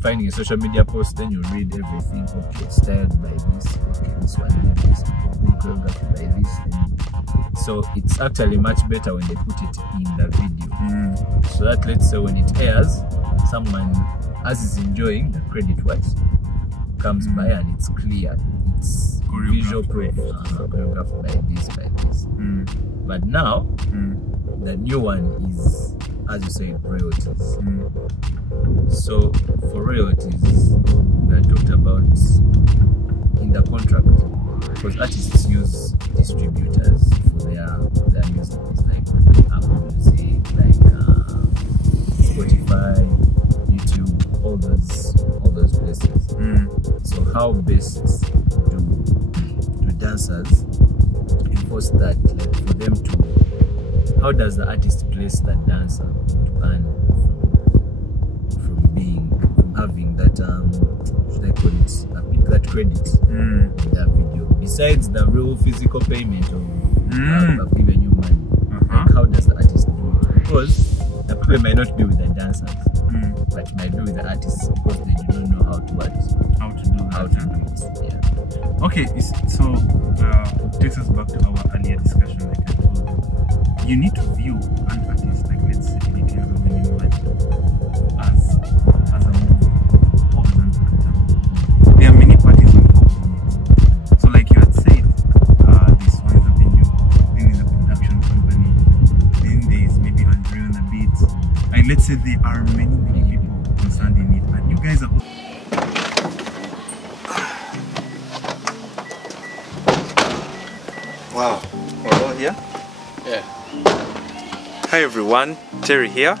finding a social media post, then you read everything. Okay, styled by this. Okay, this one did this. Choreographed by this. And so it's actually much better when they put it in the video. So that, let's say, when it airs, someone as is enjoying, the credit comes by and it's clear. It's visual proof. Choreographed by this. But now, the new one is, as you say, royalties. So for royalties, we are talked about in the contract, because artists use distributors for their music. It's like Apple Music, like Spotify, YouTube, all those places. So how best do dancers enforce that? Like, for them to, how does the artist place the dancer to earn from having that should I call it, that credit in that video, besides the real physical payment of giving you money? Like, how does the artist do it? Because the people might not be with the dancers, but might be with the artists, because they do not know how to do it. Yeah. Okay, so takes us back to our earlier discussion. Like I told you, you need to view an artist, like, let's say, as a movie or as an actor. There are many parties involved in it. So like you had said, this one is a venue, then there's a production company, then there's maybe Andre on the beat, and let's say there are many people concerned in it, and you guys are wow, we're all here? Yeah. Hi everyone, Terry here.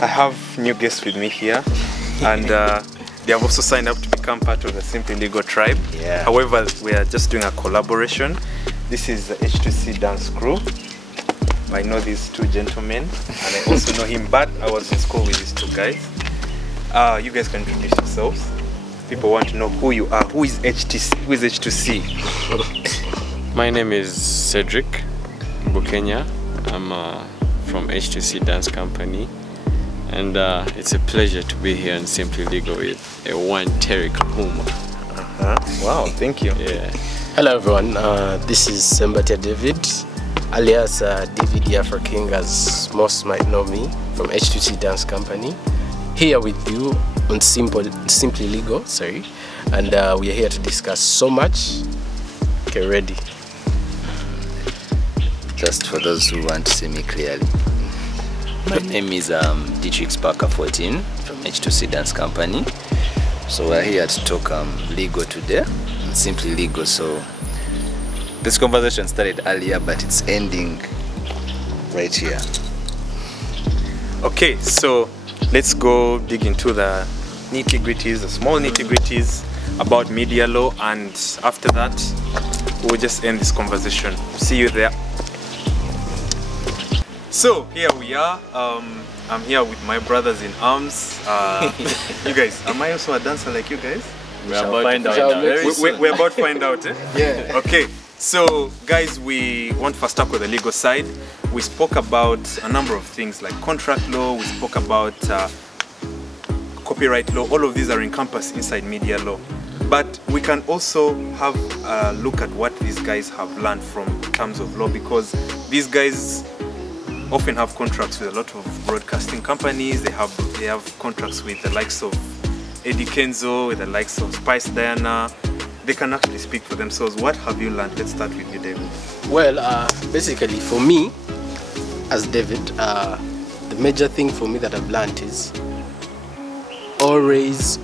I have new guests with me here, and they have also signed up to become part of the Simply Legal tribe. Yeah. However, we are just doing a collaboration. This is the H2C dance crew. I know these two gentlemen, and I also know him, but I was in school with these two guys. You guys can introduce yourselves. People want to know who you are. Who is H2C? Who is H2C? My name is Cedric Bukenya. I'm from H2C Dance Company, and it's a pleasure to be here in Simply Legal with one Terry Kahuma. Wow, thank you. Yeah. Hello everyone, this is Sembatia David, alias David Afro King, as most might know me, from H2C Dance Company. Here with you on Simply Legal, and we are here to discuss so much. Okay, ready? Just for those who want to see me clearly. My name is Dietrich Parker 14 from H2C Dance Company. So we're here to talk legal today, Simply Legal. So this conversation started earlier, but it's ending right here. Okay, so let's go dig into the nitty-gritties, the small nitty-gritties about media law, and after that we'll just end this conversation. See you there. So here we are. I'm here with my brothers in arms. You guys, am I also a dancer like you guys? We're about to find out. We're about to find out. Eh? Yeah. Okay. So guys, we want to first start with the legal side. We spoke about a number of things like contract law. We spoke about copyright law, all of these are encompassed inside media law. But we can also have a look at what these guys have learned from terms of law, because these guys often have contracts with a lot of broadcasting companies. They have contracts with the likes of Eddie Kenzo, with the likes of Spice Diana. They can actually speak for themselves. What have you learned? Let's start with you, David. Well, basically for me, as David, the major thing for me that I've learned is always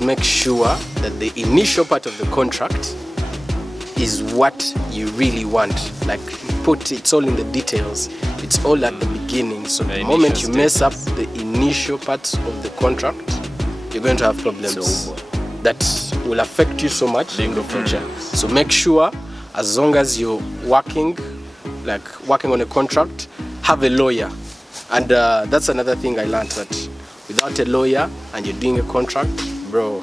make sure that the initial part of the contract is what you really want. Like, it's all in the details. It's all at the beginning. So the moment you mess up the initial parts of the contract, you're going to have problems that will affect you so much in the future. So make sure, as long as you're working on a contract, have a lawyer. And that's another thing I learned, that without a lawyer and you're doing a contract, bro,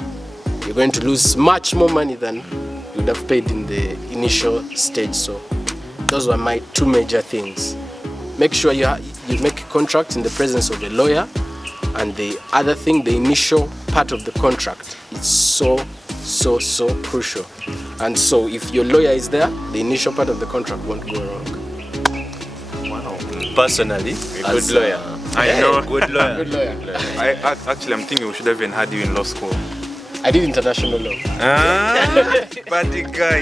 you're going to lose much more money than you would have paid in the initial stage. So those were my two major things. Make sure you make a contract in the presence of a lawyer, and the other thing, the initial part of the contract is so crucial. And so if your lawyer is there, the initial part of the contract won't go wrong. Wow. Personally, A good lawyer. I know. Good lawyer. Good lawyer. Actually, I'm thinking we should have even had you in law school. I did international law. But the guy.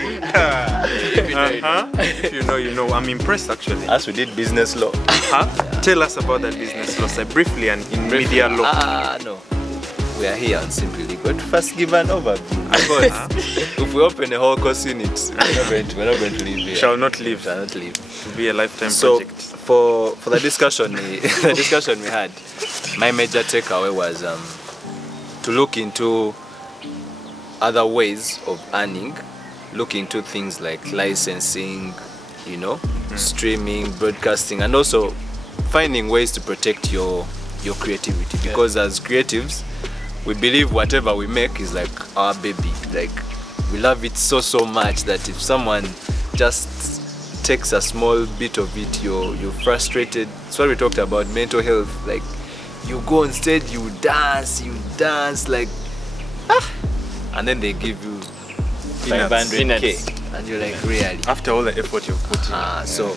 If you know, you know. I'm impressed, actually. As we did business law. Tell us about that business law, side, briefly, and in media law. No. We are here on Simply Legal to first give an overview. If we open a whole course unit, we're not going to leave here. Shall not leave. Shall not leave. To be a lifetime So project. for the discussion we had, my major takeaway was to look into other ways of earning, look into things like licensing, streaming, broadcasting, and also finding ways to protect your creativity, because as creatives, we believe whatever we make is like our baby. Like, we love it so much that if someone just takes a small bit of it, you're frustrated. That's what we talked about, mental health. Like, you go on stage, you dance like and then they give you 500k and you're like, really? After all the effort you've put in. So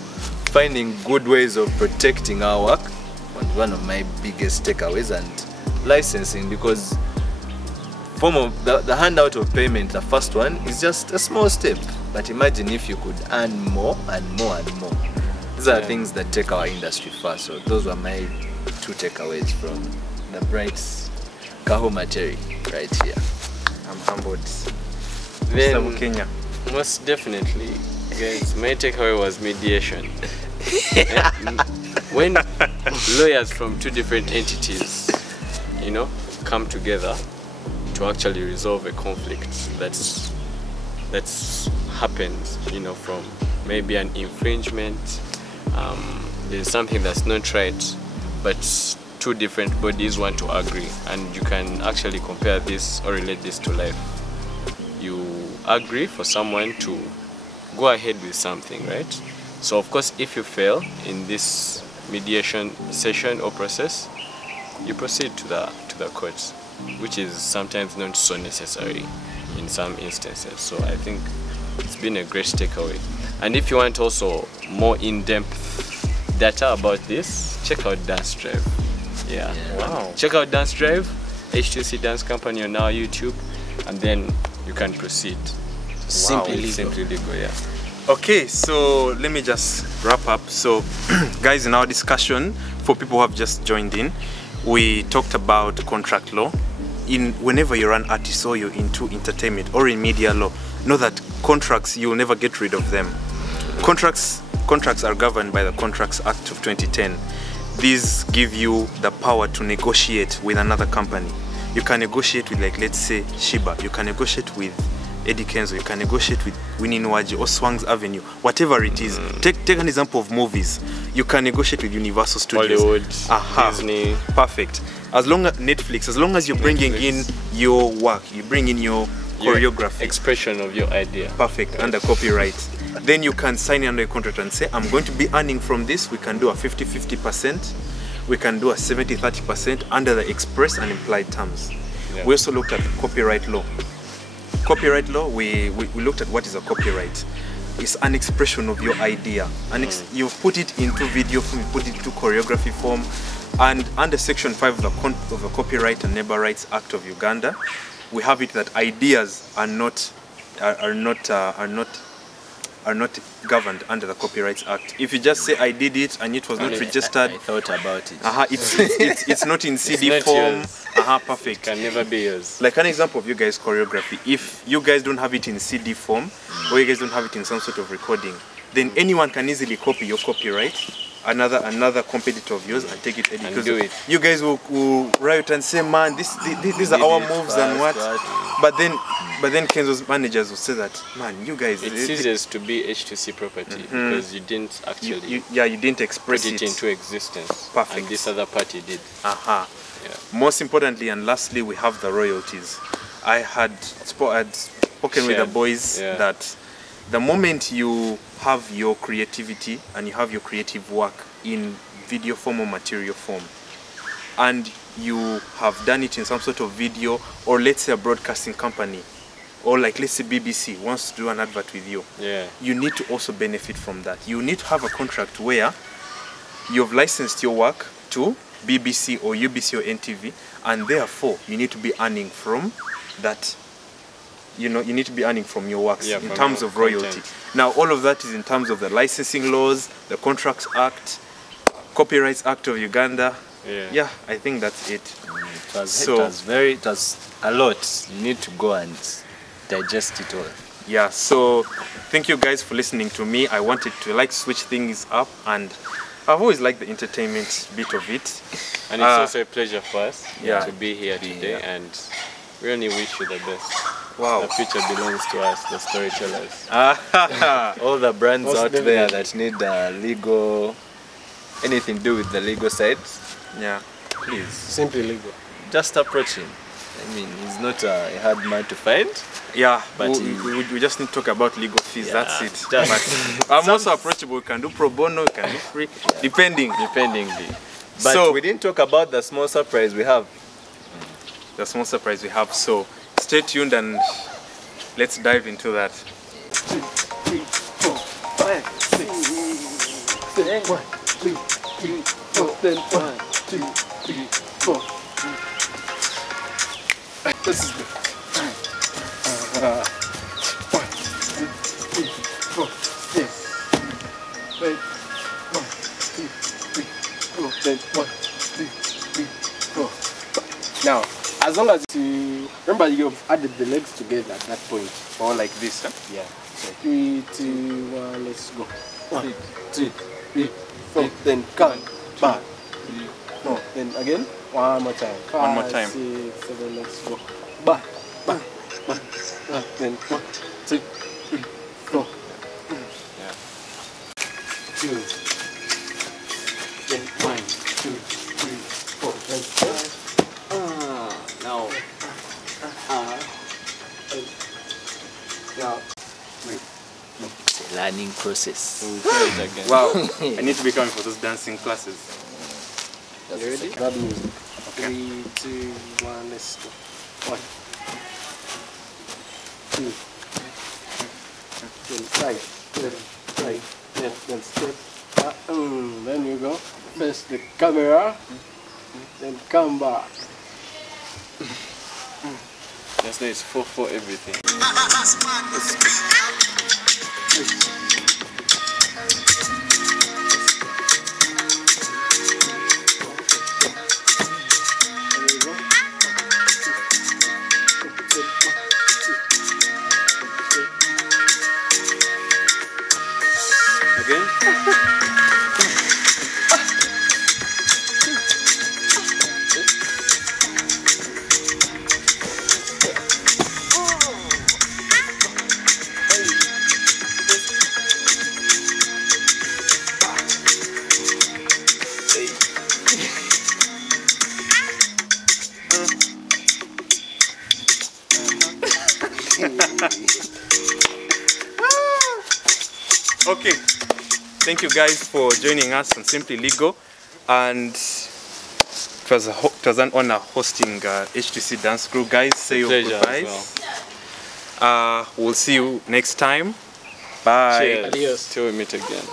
finding good ways of protecting our work was one of my biggest takeaways, and licensing, because form of the handout of payment, the first one, is just a small step, but imagine if you could earn more and more and more. These are things that take our industry far. So those were my two takeaways from the bright kahuma cherry right here. I'm humbled. Then, Kenya. most definitely, guys, my takeaway was mediation. When lawyers from two different entities, come together to actually resolve a conflict that's happened, from maybe an infringement, there's something that's not right, but two different bodies want to agree, and you can actually compare this or relate this to life. You agree for someone to go ahead with something, right? So of course, if you fail in this mediation session or process, you proceed to the courts, which is sometimes not so necessary in some instances. So I think it's been a great takeaway. And if you want also more in-depth data about this, check out Dance Drive. Yeah. Wow. Check out Dance Drive, H2C Dance Company on our YouTube, and then you can proceed. Simply Legal. Simply Legal, yeah. Okay, so let me just wrap up. So guys, in our discussion, for people who have just joined in, we talked about contract law. Whenever you're an artist or you're into entertainment or in media law, know that contracts, you'll never get rid of them. Contracts are governed by the Contracts Act of 2010. These give you the power to negotiate with another company. You can negotiate with, like, let's say Shiba. You can negotiate with Eddie Kenzo. You can negotiate with Winnie Nwaji or Swang's Avenue, whatever it is. Take an example of movies. You can negotiate with Universal Studios, Hollywood, Disney. Perfect. As long as Netflix, as long as you're bringing in your work, you bring in your choreography, expression of your idea. perfect, under copyright. Then you can sign under a contract and say, I'm going to be earning from this. We can do a 50-50%. we can do a 70-30% under the express and implied terms. Yeah. We also looked at copyright law. Copyright law, we looked at what is a copyright. It's an expression of your idea. And you put it into video form, you put it into choreography form. And under Section 5 of the Copyright and Neighbor Rights Act of Uganda, we have it that ideas are not governed under the Copyrights Act. If you just say I did it and it was not registered, I thought about it. It's not in CD form. Perfect. Can never be yours. Like an example of you guys' choreography, if you guys don't have it in CD form, or you guys don't have it in some sort of recording, then anyone can easily copy your copyright, another competitor of yours, and take it because do it. you guys will riot and say, man, these are our moves and what. But then Kenzo's managers will say that, man, you guys. It ceases to be H2C property because you didn't actually. You didn't express put it into existence. Perfect. And this other party did. Yeah. Most importantly and lastly, we have the royalties. I had spoken with the boys that the moment you have your creativity and you have your creative work in video form or material form, and you have done it in some sort of video, or let's say a broadcasting company, or like let's say BBC wants to do an advert with you, you need to also benefit from that. You need to have a contract where you've licensed your work to BBC or UBC or NTV, and therefore you need to be earning from that. You need to be earning from your works in terms of royalty. Content. Now all of that is in terms of the licensing laws, the Contracts Act, Copyrights Act of Uganda. Yeah, I think that's it. It was a lot. You need to go and digest it all. Yeah, so thank you guys for listening to me. I wanted to switch things up, and I've always liked the entertainment bit of it. And it's also a pleasure for us to be here today, and we only wish you the best. Wow. The future belongs to us, the storytellers. All the brands out there that need legal, anything to do with the legal side, please. Simply legal. Just approach him. I mean, he's not a hard man to find. Yeah, but we just need to talk about legal fees. That's it. But I'm also approachable. We can do pro bono, we can do free, depending. But so, we didn't talk about the small surprise we have. The small surprise we have. So stay tuned and let's dive into that. 2, 3, 4, 5, 6, 7. 1, 2, 3, 4. Then 1, 2, 3, 4. This is good. 1, 2, 3, 4. Yes. Wait. 1, 2, 3, 4. Then 1, 2, 3, 4. Now, as long as you remember, you've added the legs together at that point, or like this, huh? Yeah. So 3, 2, 1. Let's go. 1, 2, 3, 4. Then come back. No. Then again. One more time. 5, 6, 7. Let's go. Back. Then 1, 2, 3, 4. Yeah. 2. Then 1, 2, 3, 4. Then now. Wait. It's a learning process. Wow. I need to be coming for those dancing classes. You ready? Grab music. Okay. 3, 2, 1. Let's go. 1, 2. Then right, then step. Then you go. Face the camera. Then come back. That's nice. 4 for everything. Okay, thank you guys for joining us on Simply Legal, and it was an honor hosting H2C Dance Crew. Guys, say your Pleasure as goodbyes. We'll see you next time. Bye. Cheers. Till we meet again.